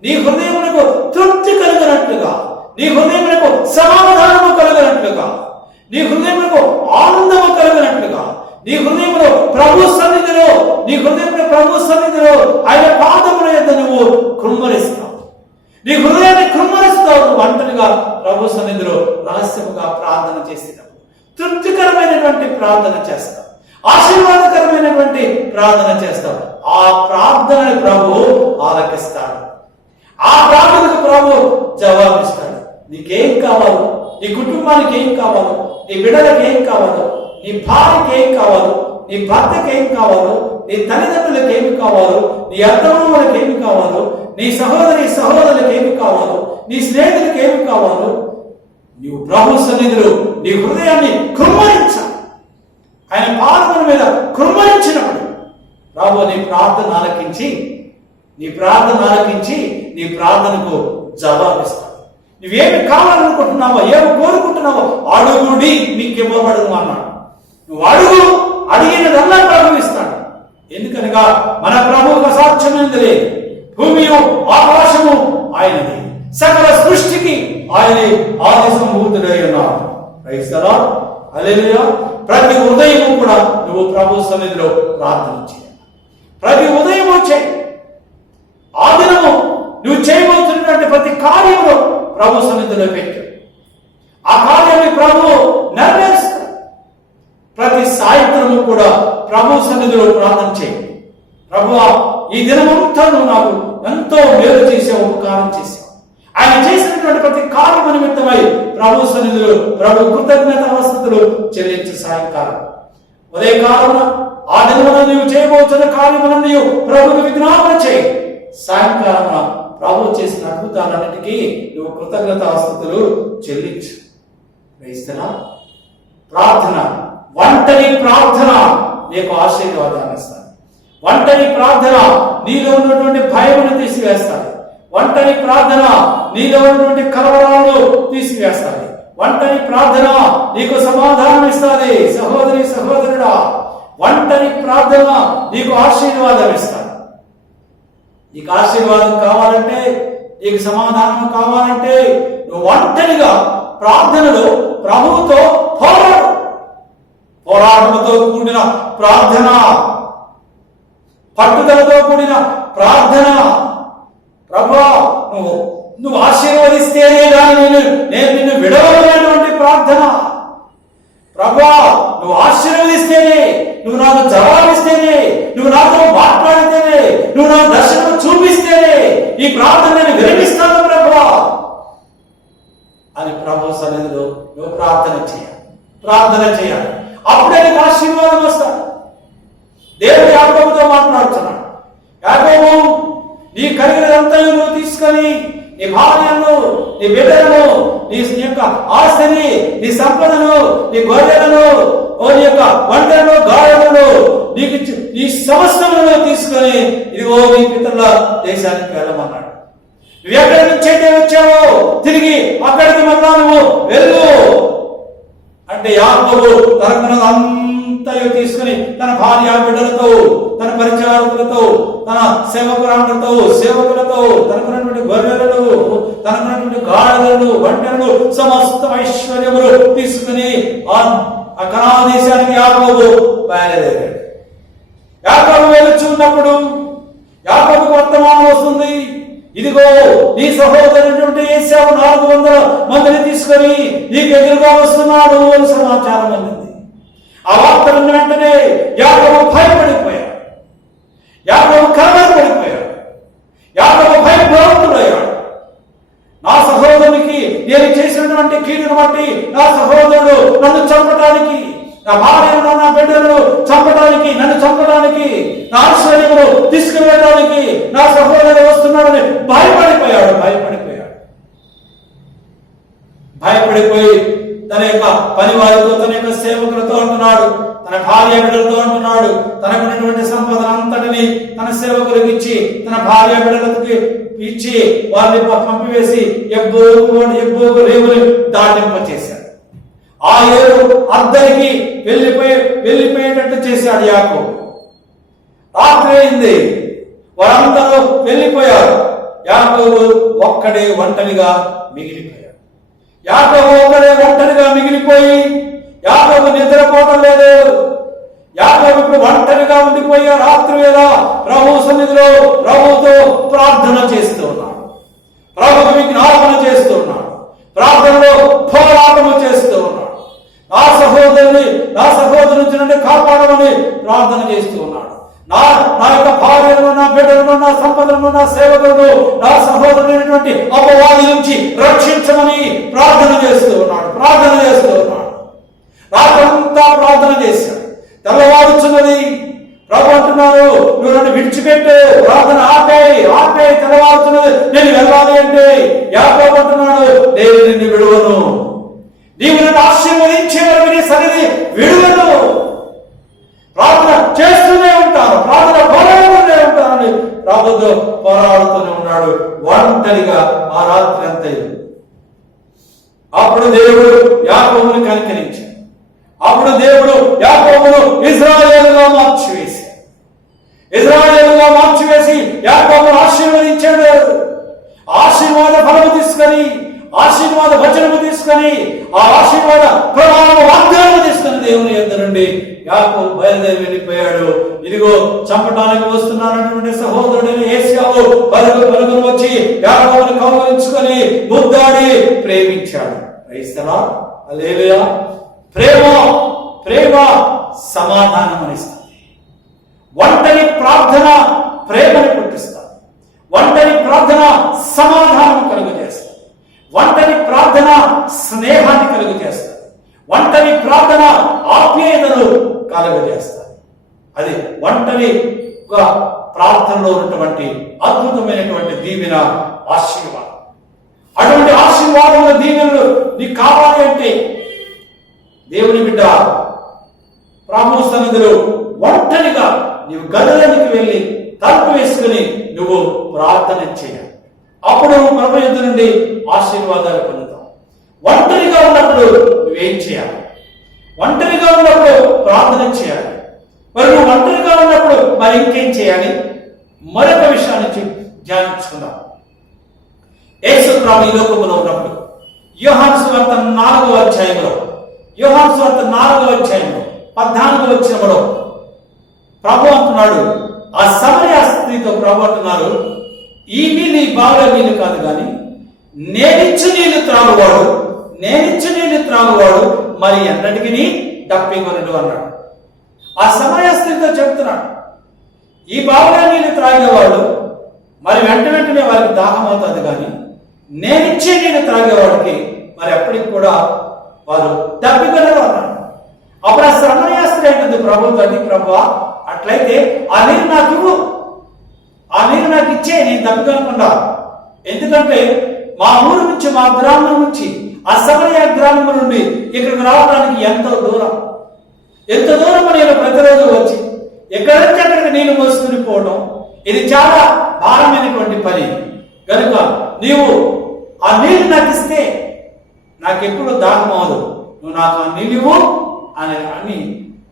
నీ హృదయమునకు తృప్తి కలిగినట్లుగా, నీ హృదయమునకు సమాధానము కలిగినట్లుగా, నీ హృదయమునకు ఆనందము కలిగినట్లుగా, నీ హృదయంలో ప్రభు సన్నిధిలో ఆయన పాదముల యొద్ద నువ్వు కృమ్మరిస్తావు. నీ హృదయాన్ని కృమ్మరిస్తావు. ఒంటరిగా ప్రభు సన్నిధిలో రహస్యముగా ప్రార్థన చేసినప్పుడు తృప్తికరమైనటువంటి ప్రార్థన చేస్తావు, ఆశీర్వాదకరమైనటువంటి ప్రార్థన చేస్తావు. ఆ ప్రార్థనని ప్రభు ఆలకిస్తాడు. ఆ ప్రార్థనకు ప్రభు జవాబిస్తాడు. నీకేం కావాలో, నీ కుటుంబానికి ఏం కావాలో, నీ బిడ్డలకు ఏం కావాలో, నీ భార్యకి ఏం కావాలో, నీ భర్తకి ఏం కావాలో, నీ తల్లిదండ్రులకు ఏమి కావాలో, నీ అత్తమామలకు ఏమి కావాలో, నీ సహోదరులకు ఏమి కావాలో, నీ స్నేహితులకు ఏమి కావాలో, నీవు ప్రభు సన్నిధిలో నీ హృదయాన్ని కృమ్మరించాలి. ఆయన పాదముల మీద కృమ్మరించినప్పుడు ప్రభు నీ ప్రార్థన ఆలకించి నీ ప్రార్థనకు జవాబిస్తాడు. నువ్వేమి కావాలనుకుంటున్నావో, ఏమి కోరుకుంటున్నావో అడుగుడి మీకు ఇవ్వబడును అన్నాడు. నువ్వు అడిగినదల్లా ప్రభు ఇస్తాడు. ఎందుకనగా మన ప్రభువుకు సాధ్యమైనది లేదు. భూమియు ఆకాశము ఆయనది, సకల సృష్టికి ఆయనే ఆది సంభూతుడై ఉన్నాడు. క్రైస్తవా, హల్లెలూయా. ప్రతి ఉదయం కూడా నువ్వు ప్రభు సన్నిధిలో ప్రార్థన చేయాలి. ప్రతి ఉదయం చేయి. ఆ దినము నువ్వు చేయబోతున్నటువంటి ప్రతి కార్యం ప్రభు సన్నిధిలో పెట్టాడు. ఆ కార్యాన్ని ప్రభు నెరవేరుస్తాడు. ప్రతి సాయంత్రము కూడా ప్రభు సన్నిధిలో ప్రార్థన చేయండి. ప్రభువా, ఈ దినమంతా నువ్వు నాకు ఎంతో మేలు చేసావు, ఉపకారం చేశావు. ఆయన చేసినటువంటి ప్రతి కార్యము నిమిత్తమై ప్రభు సన్నిధిలో ప్రభు కృతజ్ఞత అవస్థలు చెల్లించే సాయంకాలం ఉదయకాలమున ఆ దినమున నీవు చేయబోతున్న కార్యములన్నీ ప్రభుకు విజ్ఞాపన చేయి. సాయంకాలమున ప్రభు చేసిన అద్భుతాలన్నిటికీ నువ్వు కృతజ్ఞత అవస్థలు చెల్లించు. వేస్తున్నా ప్రార్థన, ఒంటరి ప్రార్థన నీకు ఆశీర్వాదాన్ని ఇస్తాను. ఒంటరి ప్రార్థన నీలో ఉన్నటువంటి భయమును తీసివేస్తాడు. ఒంటరి ప్రార్థన నీలో ఉన్నటువంటి కలవరాలను తీసివేస్తాడు. ఒంటరి ప్రార్థన నీకు సమాధానం ఇస్తుంది. సహోదరి సహోదరుడా, ఒంటరి ప్రార్థన నీకు ఆశీర్వాదం ఇస్తాడు. నీకు ఆశీర్వాదం కావాలంటే, నీకు సమాధానం కావాలంటే నువ్వు ఒంటరిగా ప్రార్థనలో ప్రభువుతో పోరాడు. పోరాటంతో కూడిన ప్రార్థన, పట్టుదలతో కూడిన ప్రార్థన. ప్రభువా, నువ్వు ఆశీర్వదిస్తేనే కానీ నేను నిన్ను విడవలేనటువంటి ప్రార్థన. ప్రభువా, నువ్వు ఆశీర్వదిస్తేనే, నువ్వు నాకు జవాబిస్తేనే, నువ్వు నాతో మాట్లాడితేనే, నువ్వు నా దర్శనం చూపిస్తేనే ఈ ప్రార్థన నేను విరమిస్తాను ప్రభువా అని ప్రభు సన్నిధిలో నువ్వు ప్రార్థన చేయాలి. అప్పుడే నీకు ఆశీర్వాదం వస్తాడు. దేవుడు యాకోబుతో మాట్లాడుతున్నాడు. యాకోబు, నీ కలిగినదంతా నువ్వు తీసుకొని నీ భార్యను, నీ బిడ్డలను, నీ యొక్క ఆస్తిని, నీ సంపదను, నీ గొర్రెలను, నీ యొక్క వంటలను, గాయాలను, నీకు ఈ సమస్తములను తీసుకొని ఇదిగో నీ పితరుల దేశానికి వెళ్ళమన్నాడు. నువ్వు ఎక్కడి నుంచి అయితే వచ్చావో తిరిగి అక్కడికి మళ్ళా నువ్వు వెళ్ళు అంటే యాకోబు తనకున్నదంతయు తీసుకుని తన భార్య బిడ్డలతో, తన పరిచారకులతో, తన సేవకులతో, తనకున్నటువంటి గొర్రెలను, తనకున్నటువంటి గాడిదలను, ఒంటెలను, సమస్త ఐశ్వర్యములు తీసుకుని ఆ కనాను దేశానికి యాకోబు బయలుదేరాడు. యాకోబు వెలుచు ఉన్నప్పుడు యాకోబుకు వర్తమానం వస్తుంది. ఇదిగో నీ సహోదరుడు ఏశావు 400 మందిని తీసుకొని నీకు ఎదురుగా వస్తున్నాడు అని సమాచారం అందింది. ఆ వార్త విన్న వెంటనే యాకోబు భయపడిపోయాడు. యాకోబు కలవరపడిపోయాడు. యాకోబు భయభ్రాంతుడయ్యాడు. నా సహోదరునికి నేను చేసినటువంటి కీడును బట్టి నా సహోదరుడు నన్ను చంపడానికి, నా భార్యను, నా బిడ్డలను చంపడానికి, నన్ను చంపడానికి, నా ఆశ్రయమును తీసుకువెళ్ళడానికి నా సహోదరుడు వస్తున్నాడని భయపడిపోయి తన యొక్క పని వారితో, తన యొక్క సేవకులతో అంటున్నాడు, తన భార్య బిడ్డలతో అంటున్నాడు, తనకున్నటువంటి సంపదన అంతటిని తన సేవకులకు ఇచ్చి, తన భార్య బిడ్డలకి ఇచ్చి వారిని పంపివేసి ఎబ్బోగు రేవుని దాటింపచేశాడు. ఆ ఏరు అద్దరికి వెళ్ళిపోయేటట్టు చేశాడు యాకోబు. రాత్రి అయింది, వారందరూ వెళ్ళిపోయారు. యాకోబు ఒక్కడే ఒంటరిగా మిగిలిపోయాడు. మిగిలిపోయి యాకోబు నిద్రపోవడం లేదు. యాకోబు ఇప్పుడు ఒంటరిగా ఉండిపోయి రాత్రి వేళ ప్రభు సన్నిధిలో ప్రభుతో ప్రార్థన చేస్తూ ఉన్నాడు. ప్రభుకు విజ్ఞాపన చేస్తూ ఉన్నాడు. ప్రార్థనలో పోరాటము చేస్తూ ఉన్నాడు. నా సహోదరుని నుండి కాపాడమని ప్రార్థన చేస్తూ ఉన్నాడు. నా యొక్క భార్యను, నా బిడ్డలను, నా సంపదలను, నా సేవకులను, నా సహోదరుడైనటువంటి అపవాది నుంచి రక్షించమని ప్రార్థన చేస్తూ ఉన్నాడు. రాత్రంతా ప్రార్థన చేశాడు. తెల్లవారుచున్నది. ప్రభు అంటున్నారు, నువ్వు నన్ను విడిచిపెట్టు, ప్రార్థన ఆపే, తెల్లవారుతున్నది, నేను వెళ్ళాలి అంటే యాకోబు అంటున్నాడు, నేను నిన్ను విడువను, నీవు నన్ను ఆశీర్వదించే వరకు నీ సన్నిధి విడువను, ప్రార్థన చేస్తూనే ఉంటాను, ప్రార్థన పోరాడుతూనే ఉంటానని ప్రభుతో పోరాడుతూనే ఉన్నాడు ఒంటరిగా ఆ రాత్రి అంతా. అప్పుడు దేవుడు యాకోబును కనికరించాడు. అప్పుడు దేవుడు యాకోబును ఇశ్రాయేలుగా మార్చివేసి యాకోబును ఆశీర్వదించాడు. ఆశీర్వాద ఫలము తీసుకొని, ఆశీర్వాద వచనము తీసుకొని, ఆ ఆశీర్వాద ప్రమాణ వాగ్దానము తీసుకొని దేవుని యొద్ద నుండి యాకోబు బయలుదేరి వెళ్ళిపోయాడు. ఇదిగో చంపడానికి వస్తున్నానటువంటి సహోదరుడైన ఏశావు పరుగును వచ్చి యాకోబును కౌగిలించుకొని ముద్దాడి ప్రేమించాడు. క్రైస్తవా హల్లెలూయా. ప్రేమ ప్రేమ సమాధానం అనిస్తుంది. ఒంటరి ప్రార్థన ప్రేమని పుట్టిస్తుంది. ఒంటరి ప్రార్థన సమాధానం కలుగజేస్తుంది. ఒంటరి ప్రార్థన స్నేహాన్ని కలుగజేస్తుంది. ఒంటరి ప్రార్థన ఆప్యాయతను కలుగజేస్తుంది. అది ఒంటరిగా ప్రార్థనలో ఉన్నటువంటి అద్భుతమైనటువంటి దీవెన, ఆశీర్వాదం. అటువంటి ఆశీర్వాదముల దీవెనలు నీకు కావాలి అంటే దేవుని బిడ్డ ప్రభు సన్నిధిలో ఒంటరిగా నీవు గదిలోనికి వెళ్ళి తలుపు వేసుకుని నువ్వు ప్రార్థన చేయాలి. అప్పుడు ప్రభు యొద్ద నుండి ఆశీర్వాదాలు పొందుతావు. ఒంటరిగా ఉన్నప్పుడు నువ్వేం చేయాలి? ఒంటరిగా ఉన్నప్పుడు ప్రార్థన చేయాలి. మరి నువ్వు ఒంటరిగా ఉన్నప్పుడు మరి ఇంకేం చేయాలి? మరొక విషయాన్ని ధ్యానించుకుందాం. యేసు ప్రభు ఈ లోకంలో ఉన్నప్పుడు యోహాను సువార్త 4వ అధ్యాయంలో 14వ వచనంలో ప్రభు అంటున్నాడు, ఆ సమరయ స్త్రీతో ప్రభు అంటున్నారు, ఈ నీళ్ళు ఈ బావిలో నీళ్ళు కాదు కానీ నేనిచ్చు నీళ్లు త్రాగువాడు మరి ఎన్నటికి దప్పికొనడు అన్నాడు. ఆ సమరయ స్త్రీతో చెప్తున్నాడు, ఈ బావిలో నీళ్లు త్రాగేవాడు మరి వెంటనే వారికి దాహం అవుతుంది, కానీ నేనిచ్చే నీళ్ళు త్రాగేవాడికి మరి ఎప్పటికి కూడా వారు దప్పికొనరు అన్నాడు. అప్పుడు ఆ సమరయ స్త్రీ అంటుంది ప్రభుత్వాన్ని, ప్రభువా అట్లయితే ఆ నీరు నాకు ఇవ్వు, ఆ నీరు నాకు ఇచ్చే, నేను దప్పికొనకుండా. ఎందుకంటే మా ఊరు నుంచి, మా గ్రామం నుంచి, ఆ సమరయ గ్రామం నుండి ఇక్కడికి రావడానికి ఎంతో దూరం నేను ప్రతిరోజు వచ్చి ఎక్కడి నుంచి అక్కడికి నీళ్లు మోసుకుని పోవడం ఇది చాలా భారమైనటువంటి పని. కనుక నీవు ఆ నీళ్లు నాకు ఇస్తే నాకెప్పుడు దాహం అవదు, నువ్వు నాకు ఆ నీళ్ళు ఇవ్వు అని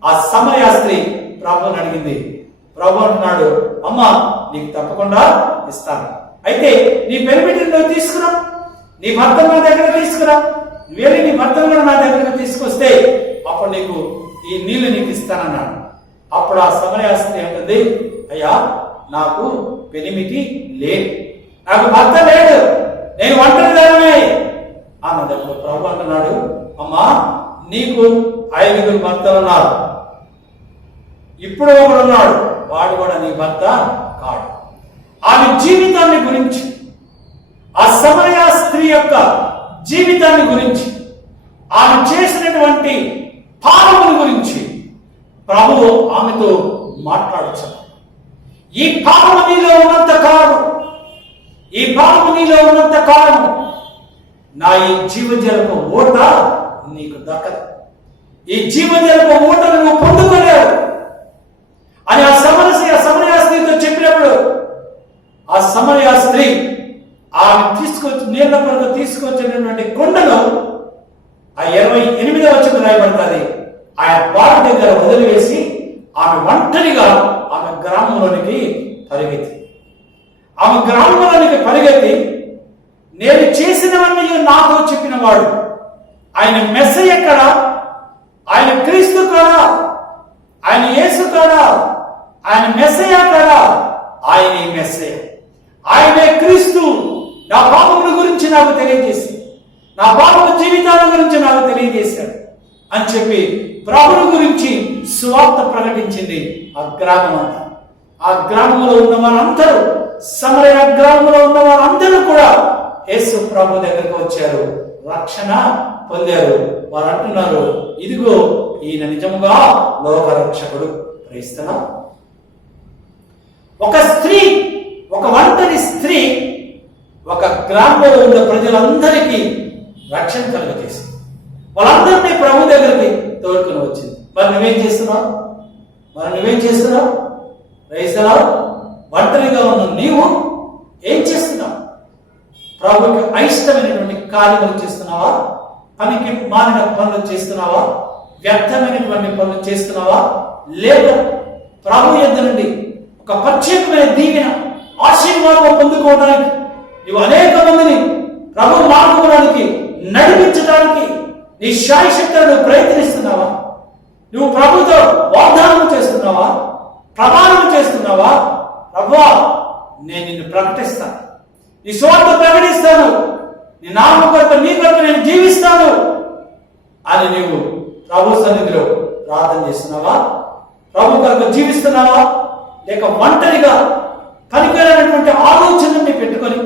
ఆ సమరయ స్త్రీ ప్రభువుని అడిగింది. ప్రభు అంటున్నాడు, అమ్మా నీకు తప్పకుండా ఇస్తాను. అయితే నీ పెనిమిటిని నువ్వు తీసుకురా, నీ భర్తను నా దగ్గర తీసుకురా, వెళ్ళి నీ భర్తను కూడా నా దగ్గరకు తీసుకొస్తే అప్పుడు నీకు ఈ నీళ్లు నీకు ఇస్తానన్నాడు. అప్పుడు ఆ సమరయ స్త్రీ అంటుంది, అయ్యా నాకు పెనిమిటి లేదు, నాకు భర్త లేడు, నేను ఒంటరిదానినే అన్నదప్పుడు ప్రభు అంటున్నాడు, అమ్మా నీకు 5 భర్తలు ఉన్నారు, ఇప్పుడు ఒకడున్నాడు, వాడు కూడా నీ భర్త కాడు. ఆమె జీవితాన్ని గురించి, ఆ సమరయ స్త్రీ యొక్క జీవితాన్ని గురించి, ఆమె చేసినటువంటి పాపముల గురించి ప్రభువు ఆమెతో మాట్లాడచ్చు. ఈ పాపము నీలో ఉన్నంత కాలము నా ఈ జీవజలపు ఊట నీకు దక్కదు, ఈ జీవజలపు ఊటను నువ్వు పొందుకోలేవు అని ఆ సమరయ స్త్రీతో చెప్పినప్పుడు ఆ సమరయ స్త్రీ ఆమె నీళ్ల కొరకు తీసుకొచ్చినటువంటి కొండను ఆ 28వ వచనం రాయబడుతుంది, ఆయన బావి దగ్గర వదిలివేసి ఆమె ఒంటరిగా ఆమె గ్రామంలోనికి పరిగెత్తి నేను చేసినవన్నీ నాతో చెప్పిన వాడు, ఆయన మెస్సయ్య కాడా, ఆయన క్రీస్తు కాడా, ఆయన యేసు కాడా, ఆయన మెస్సయ్య కాడా, ఆయనే మెస్సయ్య, ఆయనే క్రీస్తు, నా పాపముల గురించి నాకు తెలియజేసి, నా పాపల జీవితాల గురించి నాకు తెలియజేశాడు అని చెప్పి ప్రభువు గురించి సువార్త ప్రకటించింది ఆ గ్రామం అంతా. ఆ గ్రామంలో ఉన్న వారందరూ, సమరయ గ్రామంలో ఉన్న వారందరూ కూడా యేసు ప్రభు దగ్గరకు వచ్చారు, రక్షణ పొందారు. వారు అంటున్నారు, ఇదిగో ఈయన నిజముగా లోక రక్షకుడు. క్రైస్తవ ఒక స్త్రీ, ఒక ఒంటరి స్త్రీ ఒక గ్రామంలో ఉన్న ప్రజలందరికీ రక్షణ కలుగజేసింది, వాళ్ళందరినీ ప్రభు దగ్గరికి తోడుకుని వచ్చింది. మరి నువ్వేం చేస్తున్నావు? క్రైస్తవ ఒంటరిగా ఉన్న నీవు ఏం చేస్తున్నావు? ప్రభుకి అయిష్టమైనటువంటి కార్యములు చేస్తున్నావా? పనికి మానిన పనులు చేస్తున్నావా? వ్యర్థమైనటువంటి పనులు చేస్తున్నావా? లేదా ప్రభు యొద్ద నుండి ఒక ప్రత్యేకమైన దీవెన, ఆశీర్వాదం పొందుకోవడానికి నువ్వు అనేక మందిని ప్రభు మార్గంలోనికి నడిపించడానికి నీ శాయశక్తులను ప్రయత్నిస్తున్నావా? నువ్వు ప్రభుతో వాగ్దానం చేస్తున్నావా? ప్రమాణం చేస్తున్నావా? ప్రభువా నేను నిన్ను ప్రకటిస్తాను, నీ సువార్త ప్రకటిస్తాను, నీ నామం కొరకు నీ కొరకు నేను జీవిస్తాను అని నీవు ప్రభు సన్నిధిలో ప్రార్థన చేస్తున్నావా? ప్రభు కొరకు జీవిస్తున్నావా? లేక ఒంటరిగా పనికిరానటువంటి ఆలోచనని పెట్టుకొని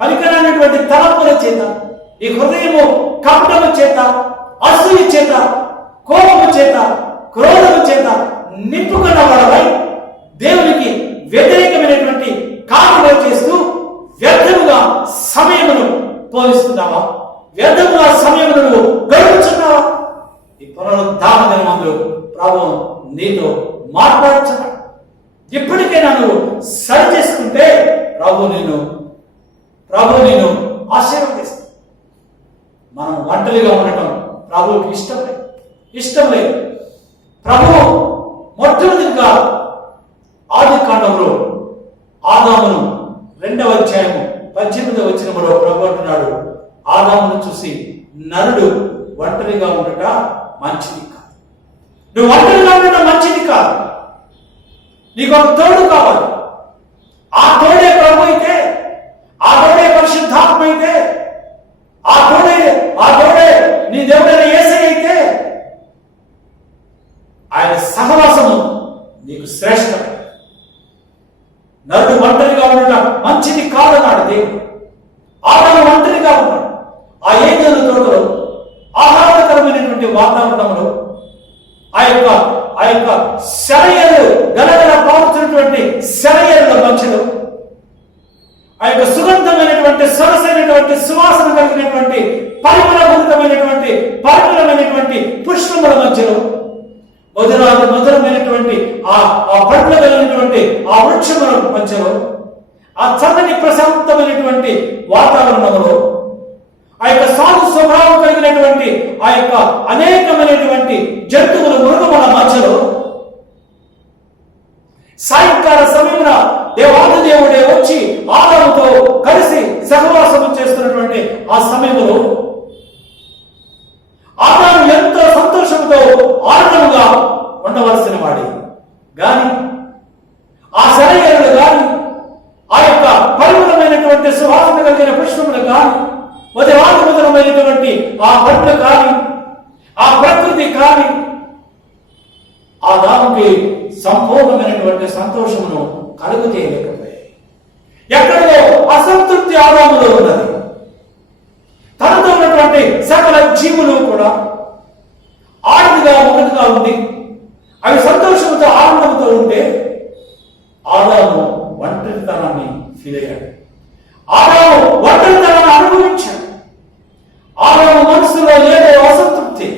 పనికిరానటువంటి తలంపుల చేత నీ హృదయము కపటము చేత, అసూయ చేత, కోపము చేత, క్రోధము చేత నింపుకున్న వాడవై దేవునికి వ్యతిరేకమైనటువంటి కార్యములు చేస్తూ వ్యర్థముగా సమయమును పోలిస్తున్నావా? వ్యర్థముగా సమయమును నువ్వు గడుపుచున్నావా? ఈ పునరుద్ధాన దినమందు ప్రభు నీతో మాట్లాడుచున్నాడు. ఇప్పటికైనా నువ్వు సరి చేసుకుంటే ప్రభు నిన్ను ఆశీర్వదిస్తాడు. మనం ఒంటరిగా ఉండటం ప్రభువుకి ఇష్టం లేదు. ప్రభు మొట్టమొదటిగా ఆది కాండంలో ఆదామును 2వ అధ్యాయము 18వ వచనములో ప్రభు అంటున్నాడు, ఆదామును చూసి నరుడు ఒంటరిగా ఉండట మంచిది కాదు. నువ్వు ఒంటరిగా ఉండటం మంచిది కాదు. నీకు ఒక తోడు కావాలి. ఆ తోడే ప్రభు అయితే, ఆ తోడే పరిశుద్ధాత్మ అయితే, ఆ తోడే నీ దేవుడైన యేసయ్య అయితే ఆయన సహవాసము నీకు శ్రేష్టం. నరుడు ఒంటరిగా ఉండటం మంచిది కాదన్నాడు దేవుడు. ఆదాము ఒంటరిగా ఉన్నాడు. ఆ ఏదైనా తోటలో ఆహ్లాదకరమైనటువంటి వాతావరణంలో ఆ యొక్క శరయ్యలు గలగల పారుతున్నటువంటి శరయ్యల మధ్యలో ఆ యొక్క సుగంధమైనటువంటి సొగసైనటువంటి సువాసన కలిగినటువంటి పరిమళమైనటువంటి పుష్పముల మధ్యలో మధురమైనటువంటి ఆ పండ్లు కలిగినటువంటి ఆ వృక్షముల మధ్యలో ఆ చక్కని ప్రశాంతమైనటువంటి వాతావరణంలో ఆ యొక్క సాధు స్వభావం కలిగినటువంటి ఆ యొక్క అనేకమైనటువంటి జంతువుల మృగముల మధ్యలో సాయంకాల సమయమున దేవాది దేవుడే వచ్చి ఆదాముతో కలిసి సహవాసము చేస్తున్నటువంటి ఆ సమయంలో ఆదాము ఎంతో సంతోషంతో ఆనందంగా ఉండవలసిన వాడి గాని ఆ శరీరాలు గాని ఆ యొక్క పరిమళమైనటువంటి సువాసన కలిగిన పుష్పములు కాని మధురమైనటువంటి ఆ పండ్లు కాని ఆ ప్రకృతి కాని ఆదాముకి సంపూర్ణమైనటువంటి సంతోషమును కలుగు చేయలేకపోయాయి. ఎక్కడో అసంతృప్తి ఆదాములో ఉన్నది. తనతో ఉన్నటువంటి సకల జీవులు కూడా ఒకటిగా ఉంది అవి సంతోషంతో ఆనందంతో ఉంటే ఆదాము ఒంటరితనాన్ని ఫీల్ అయ్యాడు. ఆదాము ఒంటరితనాన్ని అనుభవించాడు. ఆదాము మనసులో ఏదో అసంతృప్తి,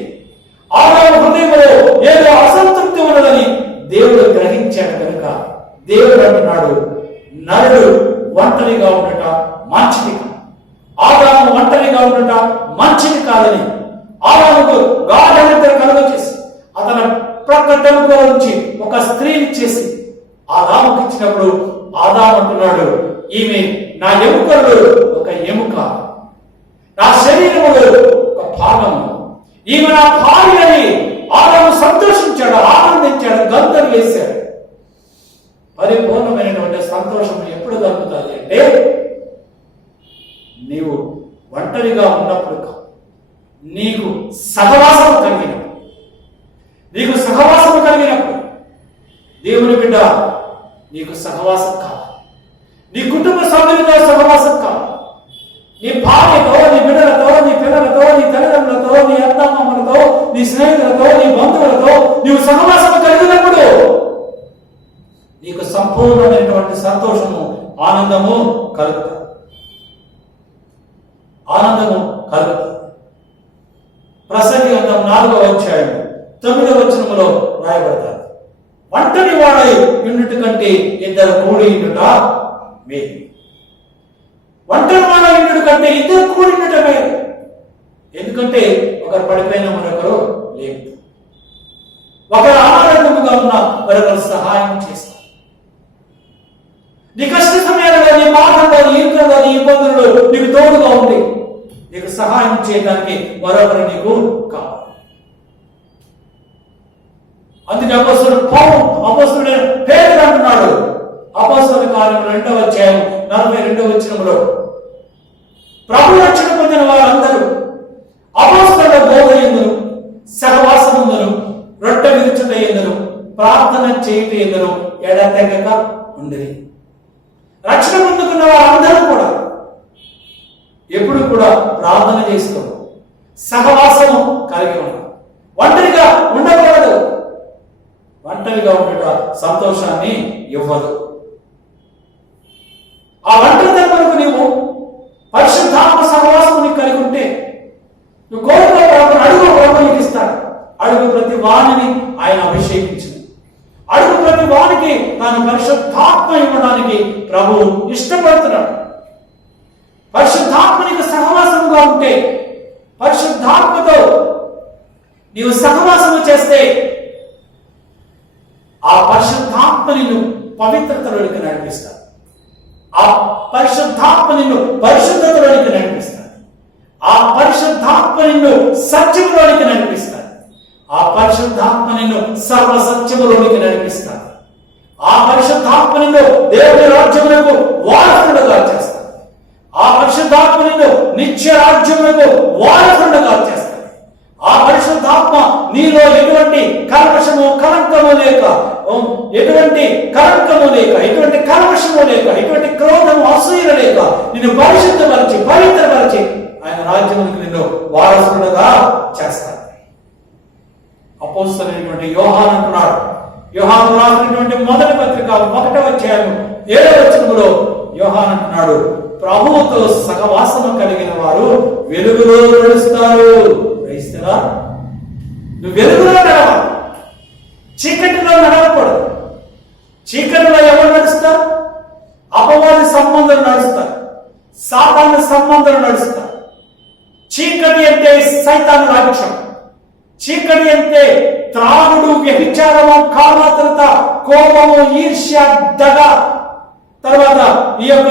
ఆదాము హృదయంలో ఏదో అసంతృప్తి ఉన్నదని దేవుడు గ్రహించాడు. కనుక దేవుడు అంటున్నాడు, నరుడు ఒంటరిగా ఉండట మంచిది కాదు. ఆదాము ఒంటరిగా ఉండట మంచిది కాదని ఆదాముకు గాఢ నిద్ర కలుగచేసి అతని ప్రక్క టెంపులో నుంచి ఒక స్త్రీని చేసి ఆదాముకు ఇచ్చినప్పుడు ఆదాము అంటున్నాడు, ఈమె నా ఎముకలు ఒక ఎముక, నా శరీరములు ఒక భాగము, ఈమె నా భార్య అని ఆదాము సంతోషించాడు, ఆనందించాడు, గంతులు వేశాడు. పరిపూర్ణమైనటువంటి సంతోషం ఎప్పుడు దొరుకుతుంది అంటే నీవు ఒంటరిగా ఉన్నప్పుడు కాదు, నీకు సహవాసము కలిగినప్పుడు. దేవుని బిడ్డ, నీకు సహవాసం కావాలి. నీ కుటుంబ సభ్యులతో సహవాసం కావాలి. నీ భార్యతో, నీ బిడ్డలతో, నీ పిల్లలతో, నీ తల్లిదండ్రులతో, నీ అత్తమామలతో, నీ స్నేహితులతో, నీ బంధువులతో నీవు సహవాసం కలిగినప్పుడు నీకు సంపూర్ణమైనటువంటి సంతోషము, ఆనందము కలుగుతుంది. ప్రసంగి గ్రంథం 4వ అధ్యాయం 9వ వచనములో రాయబడతారు, ఒంటరి వాడై ఉండుట కంటే ఇద్దరు కూడి ఉండుట మేలు. ఒంటరి వాడై ఉండుట కంటే ఇద్దరు కూడి ఉండుట మేలు. ఎందుకంటే ఒకరు పడిపోయిన మరొకరు లేదు, ఒకరు ఆనందముగా ఉన్న మరొకరు సహాయం చేస్తారు. నీ కష్ట సమయాలలో, నీ బాధల్లో, నీ ఇంట్లో, నీ ఇబ్బందుల్లో నీకు తోడుగా ఉంది నీకు సహాయం చేయడానికి మరొకరు నీకు కావాలి. అందుకే అపోస్తలుడు పేరు అంటున్నాడు, అపోస్తలుల కార్యములు 2వ అధ్యాయం 42వ వచనములో ప్రభు రక్షణ పొందిన వారందరూ అపోస్తలుల బోధ యందును, సహవాసముందును, రొట్టె విరుచుట యందును, ప్రార్థన చేయుట యందును ఎడతెగక ఉండిరి. రక్షణ పొందుకున్న వారందరూ కూడా ఎప్పుడు కూడా ప్రార్థన చేస్తూ సహవాసము కలిగి ఉన్నారు. ఒంటరిగా ఉండకూడదు. ఒంటరిగా ఉండట సంతోషాన్ని ఇవ్వదు. ఆ ఒంటరితనకు నీవు పరిశుద్ధాత్మ సహవాసముని కలిగి ఉంటే నువ్వు కోరుకో ప్రభుని అడుగు, ప్రభునికి ఇస్తాడు. అడుగు ప్రతి వాణిని ఆయన అభిషేకించింది. అడుగు ప్రతి వానికి తాను పరిశుద్ధాత్మ ఇవ్వడానికి ప్రభు ఇష్టపడుతున్నాడు. పరిశుద్ధాత్మనికి సహవాసంగా ఉంటే, పరిశుద్ధాత్మతో నీవు సహవాసము చేస్తే ఆ పరిశుద్ధాత్మ నిన్ను పవిత్రతలోనికి నడిపిస్తాడు. ఆ పరిశుద్ధాత్మ నిన్ను పరిశుద్ధతలోనికి నడిపిస్తాడు. ఆ పరిశుద్ధాత్మ నిన్ను సత్యములోనికి నడిపిస్తాడు. ఆ పరిశుద్ధాత్మ నిన్ను సర్వసత్యములోనికి నడిపిస్తాడు. ఆ పరిశుద్ధాత్మ నిన్ను దేవుని రాజ్యములకు వారసుడుగా చేస్తాడు. ఆ పరిశుద్ధాత్మ నిన్ను నిత్య రాజ్యములకు వారసుడుగా చేస్తాడు. ఆ పరిశుద్ధాత్మ నీలో ఎటువంటి కల్మషము కలంకము లేక, ఎటువంటి కలంకము లేక, ఎటువంటి కల్మషము లేక, ఎటువంటి క్రోధము అసూయ లేక నిన్ను పరిశుద్ధపరిచి పవిత్రపరిచి ఆయన రాజ్యములకు నిన్ను వారసుడుగా చేస్తాడు. అపోస్తలుడైనటువంటి యోహాను అంటున్నాడు, యోహాను రాసినటువంటి మొదటి పత్రిక 1వ అధ్యాయం 7వ వచనములో యోహాను అంటున్నాడు, ప్రభువుతో సహవాసము కలిగిన వారు వెలుగులో నడుస్తారు. క్రైస్తవా, నువ్వు వెలుగులో నడవాలి, చీకటిలో నడవకూడదు. చీకటిలో ఎవరు నడుస్తారు? అపవాది సంబంధాలు నడుస్తారు, సాతాను సంబంధాలు నడుస్తారు. చీకటి అంటే సైతాను రాజ్యం. చీకటి అంటే త్రాగుడు, వ్యభిచారము, కామాతురత, కోపము, ఈర్ష్య, దగ, తర్వాత ఈ యొక్క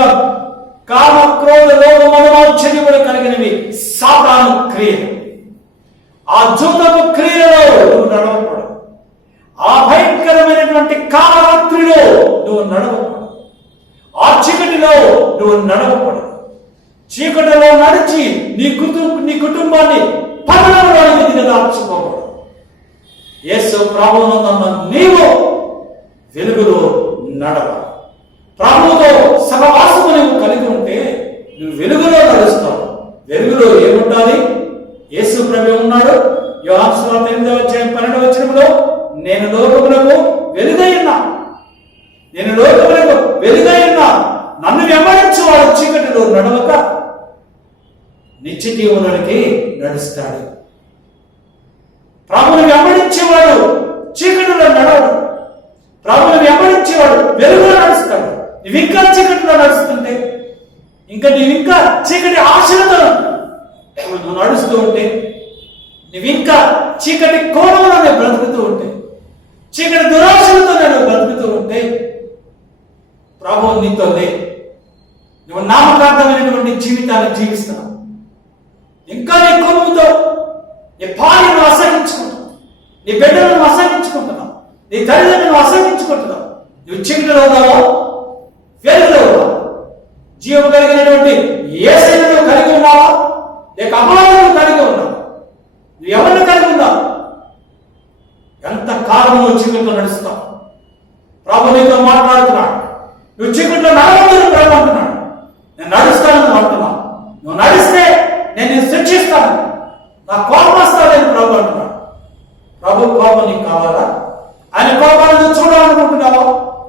కామ, క్రోధ, లోభ, మదమాశ్చర్యములు కలిగినవి సాతాను క్రియలు. ఆ జూదపు క్రియలో నువ్వు నడవకూడదు. ఆ భయంకరమైనటువంటి కాలరాత్రిలో నువ్వు నడవకూడదు. ఆ చీకటిలో నువ్వు నడవకూడదు. చీకటిలో నడిచి నీ కుటుంబాన్ని పతనంలోనికి దిగదార్చుకోకూడదు. యేసు ప్రభువునందున్న నీవు వెలుగులో నడవాలి. ప్రభువుతో సహవాసము నువ్వు కలిగి ఉంటే నువ్వు వెలుగులో నడుస్తావు. వెలుగులో ఏముండాలి? యేసు ప్రభు ఉన్నాడు. యోహాను సువార్త 8వ అధ్యాయం 12వ వచనంలో, నేను లోకములకు వెలుగై ఉన్నా, నేను లోకములకు వెలుగై ఉన్నా, నన్ను వెంబడించువాడు చీకటిలో నడవక నిత్య జీవనానికి నడుస్తాడు. ప్రభువుని వెంబడించేవాడు చీకటిలో నడవడు. ప్రభువుని వెంబడించేవాడు వెలుగులో నడుస్తాడు. నువ్వు ఇంకా చీకటిలో నడుస్తుంటే, ఇంకా నీవు ఇంకా చీకటి ఆశలతో నువ్వు నడుస్తూ ఉంటే, నువ్వు ఇంకా చీకటి కోణంలోనే బ్రతుకుతూ ఉంటే, చీకటి దురాశలతో నేను బ్రతుకుతూ ఉంటే ప్రభువు నీతో లే. నువ్వు నామకార్థమైనటువంటి జీవితాన్ని జీవిస్తున్నావు. ఇంకా నీ కుటుంబంతో నీ భార్యను అసహించుకుంటున్నావు, నీ బిడ్డలను అసహించుకుంటున్నావు, నీ తల్లిదండ్రులను అసహించుకుంటున్నావు. నువ్వు చీకటిలో ఉన్నావా? వెలుగులో ఉన్నావా? జీవం కలిగినటువంటి యేసును కలిగి ఉన్నావా? లేక అపవాదులను కలిగి ఉన్నావా? నువ్వు ఎవరిని కలిగి ఉన్నావు? ఎంత కాలము చీకటిలో నడుస్తావు? ప్రభు నీతో మాట్లాడుతున్నాడు. నువ్వు చీకటిలో నడవద్దని ప్రభు అంటున్నాడు. నేను నడుస్తానని అంటున్నాను. నువ్వు నడిస్తే నేను నిన్ను శిక్షిస్తాను, నా కోపం వస్తానని ప్రభు అంటున్నాడు. ప్రభు కోపం నీకు కావాలా? ఆయన కోపాన్ని నువ్వు చూడాలనుకుంటున్నావా?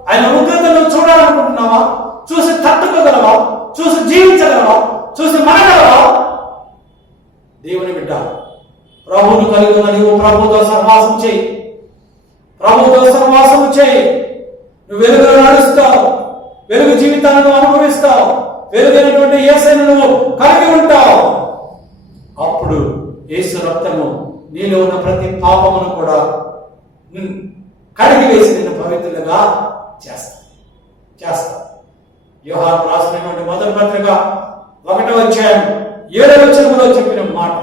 ఆయన ఉగ్రతను చూడాలనుకుంటున్నావా? చూసి తట్టుకోగలవా? చూసి జీవించగలవా? చూసి మనగలవా? దేవుని బిడ్డ, ప్రభువును కలిగి ఉన్న నీవు ప్రభువుతో సహవాసం చేయి. ప్రభువుతో సహవాసం చేయి. నువ్వు వెలుగులో నడుస్తావు. వెలుగు జీవితాలను అనుభవిస్తావు. వెలుగైనటువంటి యేసును నువ్వు కలిగి ఉంటావు. అప్పుడు యేసు రక్తము నీలో ఉన్న ప్రతి పాపమును కూడా కడిగి వేసి నిన్ను పవిత్రులుగా చేస్తా. యోహాను రాసినటువంటి మొదటి పత్రిక 1వ అధ్యాయం 7వ వచనంలో చెప్పిన మాట,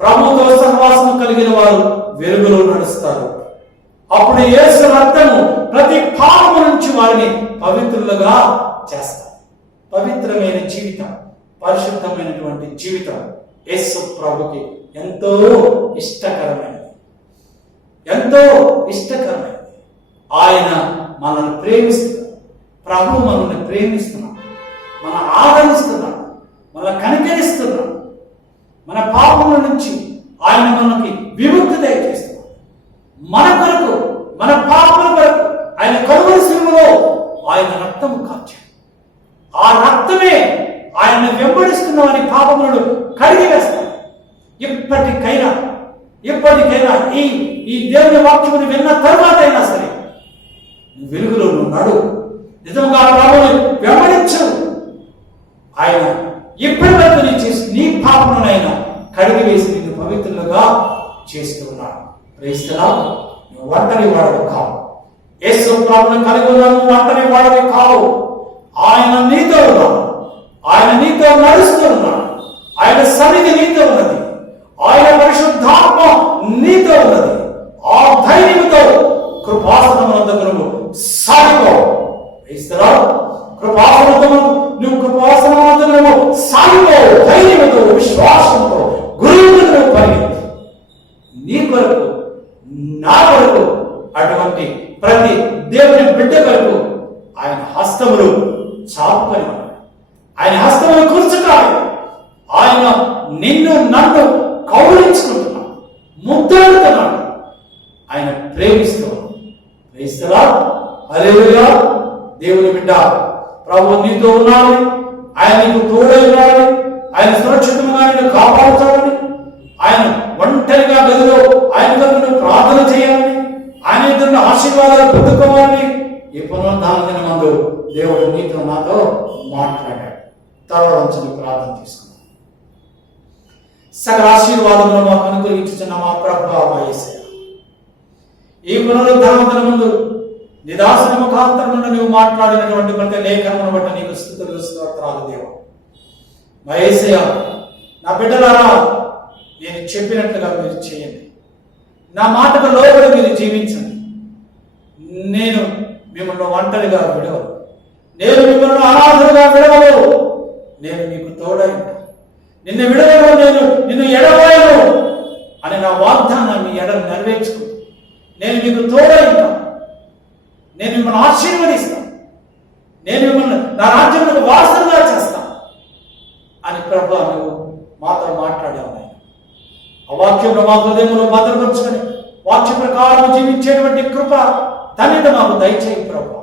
ప్రభువుతో సహవాసము కలిగిన వారు వెలుగులో నడుస్తారు. అప్పుడు యేసు రక్తము ప్రతి పాపము నుంచి వారిని పవిత్రులుగా చేస్తారు. పవిత్రమైన జీవితం, పరిశుద్ధమైనటువంటి జీవితం యేసు ప్రభుకి ఎంతో ఇష్టకరమైనది, ఎంతో ఇష్టకరమైనది. ఆయన మనల్ని ప్రేమిస్తున్నాడు. ప్రభు మనల్ని ప్రేమిస్తున్నాడు, మన ఆదరిస్తున్నాడు, మన కనికరిస్తున్నాడు. మన పాపముల నుంచి ఆయన మనకి విముక్తి దయచేస్తున్నాడు. మన కొరకు, మన పాపముల కొరకు ఆయన కలువరి శిలువలో ఆయన రక్తము కార్చాడు. ఆ రక్తమే ఆయన్ని వెంబడిస్తున్న వారి పాపములను కడిగి వేస్తాడు. ఇప్పటికైనా ఈ దేవుని వాక్యమును విన్న తర్వాత అయినా సరే నువ్వు వెలుగులో ఉన్నాడు, నిజంగా ప్రభువుని వెంబడించు. ఆయన ఇప్పటి వరకు నీ పాపమునైనా కడిగి వేసి నిన్ను పవిత్రులుగా చేస్తూ ఉన్నాడు. క్రైస్తలా నువ్వు ఒంటరి వాడవు కావు. యేసు ప్రభువును కలిగి ఉన్నావు, ఒంటరి వాడవి కావు. ఆయన నీతో ఉన్నాడు, ఆయన నీతో నడుస్తూ ఉన్నాడు, ఆయన సన్నిధి నీతో ఉన్నది, ఆయన పరిశుద్ధాత్మ నీతో ఉన్నది. ఆ ధైర్యంతో కృపాసనమునందు సాగిపో. కృపాసనమునందు సాగిపో. ధైర్యంతో, విశ్వాసంతో, గురువుతో పరిగెత్తి నీ కొరకు, నా కొరకు, అటువంటి ప్రతి దేవుని బిడ్డ కొరకు ఆయన హస్తములు చాపుకొని ఉన్నాడు. ఆయన హస్తములు కూర్చుంటాడు. ఆయన నిన్ను నన్ను కౌలించుకుంటున్నాడు, ముద్దాడుతున్నాడు. ఆయన ప్రేమిస్తున్నాడు. ప్రేమిస్తారా? హల్లెలూయా. దేవుని బిడ్డ, ప్రభు నీతో ఉన్నాడు, ఆయన నీకు తోడై ఉన్నాడు, ఆయన సురక్షితంగా నిన్ను కాపాడుతాడని, ఆయన ఒంటరిగా గదిలో ఆయన దగ్గర ప్రార్థన చేయాలని, ఆయన ఇద్దరు ఆశీర్వాదాలు పొందుకోవాలని ఈ పునరుద్ధాన దినమందు దేవుడు నీతో నాతో మాట్లాడాడు. తలవంచని ప్రార్థన చేసుకున్నాం. సకల ఆశీర్వాదములు మాకు అనుగ్రహించుచున్న మా ప్రభువా యేసయ్యా, ఈ పునరుద్ధాన దినమందు నిదాసన ముఖాంతరం నుండి నువ్వు మాట్లాడినటువంటి ప్రతి లేఖనమును బట్టి నీకు స్తుతులు స్తోత్రాలు దేవా. మా యేసయ్యా, నా బిడ్డలారా, నేను చెప్పినట్లుగా మీరు చేయండి. నా మాటకు లోబడి మీరు జీవించండి. నేను మిమ్మల్ని ఒంటరిగా విడవను, నేను మిమ్మల్ని అనాథులుగా విడవను. నేను మీకు తోడై ఉంటాను, నిన్ను విడవను, నేను నిన్ను ఎడబాయను అని నా వాగ్దానాన్ని మీ ఎడలు నెరవేర్చుకుంటాను. నేను మీకు తోడై ఉంటాను, నేను మిమ్మల్ని ఆశీర్వదిస్తాను, నేను మిమ్మల్ని నా రాజ్యంలో వారసులుగా చేస్తాను అని ప్రభువా నువ్వు మాతో మాట్లాడావు. ఆ వాక్యంలో మా హృదయంలో భద్రపరుచుకొని వాక్య ప్రకారం జీవించేటువంటి కృప తల్లిని మాకు దయచేయి ప్రభువా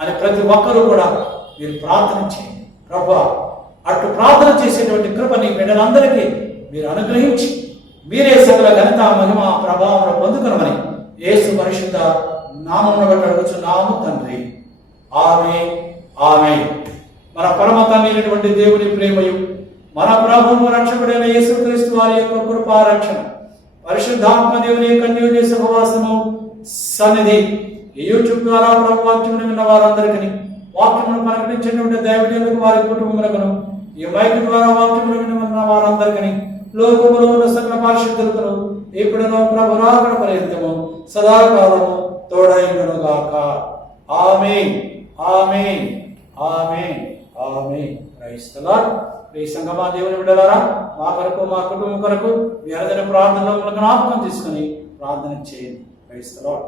అని ప్రతి ఒక్కరూ కూడా మీరు ప్రార్థన చేయండి ప్రభువా. అటు ప్రార్థన చేసేటువంటి కృప నీ బిడ్డలందరికీ మీరు అనుగ్రహించి మీరే సకల ఘనత మహిమ ప్రభావం పొందుకునమని యేసు పరిశుద్ధ నామమును బట్టి అడుగుచున్నాము తండ్రి. ఆమేన్, ఆమేన్. మన పరమ తండ్రి దేవుని ప్రేమయు, మన ప్రభువు రక్షకుడైన యేసుక్రీస్తు వారి యొక్క కృపారక్షణ, పరిశుద్ధాత్మ దేవుని యొక్క అన్యోన్య సహవాసము సన్నిధి ఈ యూట్యూబ్ ద్వారా ప్రభు వాక్యమును విన్న వారందరికీ, వాక్యమును ప్రకటించినటువంటి దైవజనులకు వారి కుటుంబములకు, ఈ మైక్ ద్వారా వాక్యమును విన్న వారందరికీ, లోకములో ఉన్న సకల పరిశుద్ధులకు ఇప్పుడును ప్రభు రాకడ పర్యంతము సదాకాలము తోడైండును గాక. Amen, amen, amen, amen. Praise the Lord. ఈ సంగమా దేవుని బిడ్డలారా, మా కొరకు, మా కుటుంబం కొరకు మీ అందరి ప్రార్థనలో జ్ఞాపకం తీసుకుని ప్రార్థన చేయండి. Praise the lord.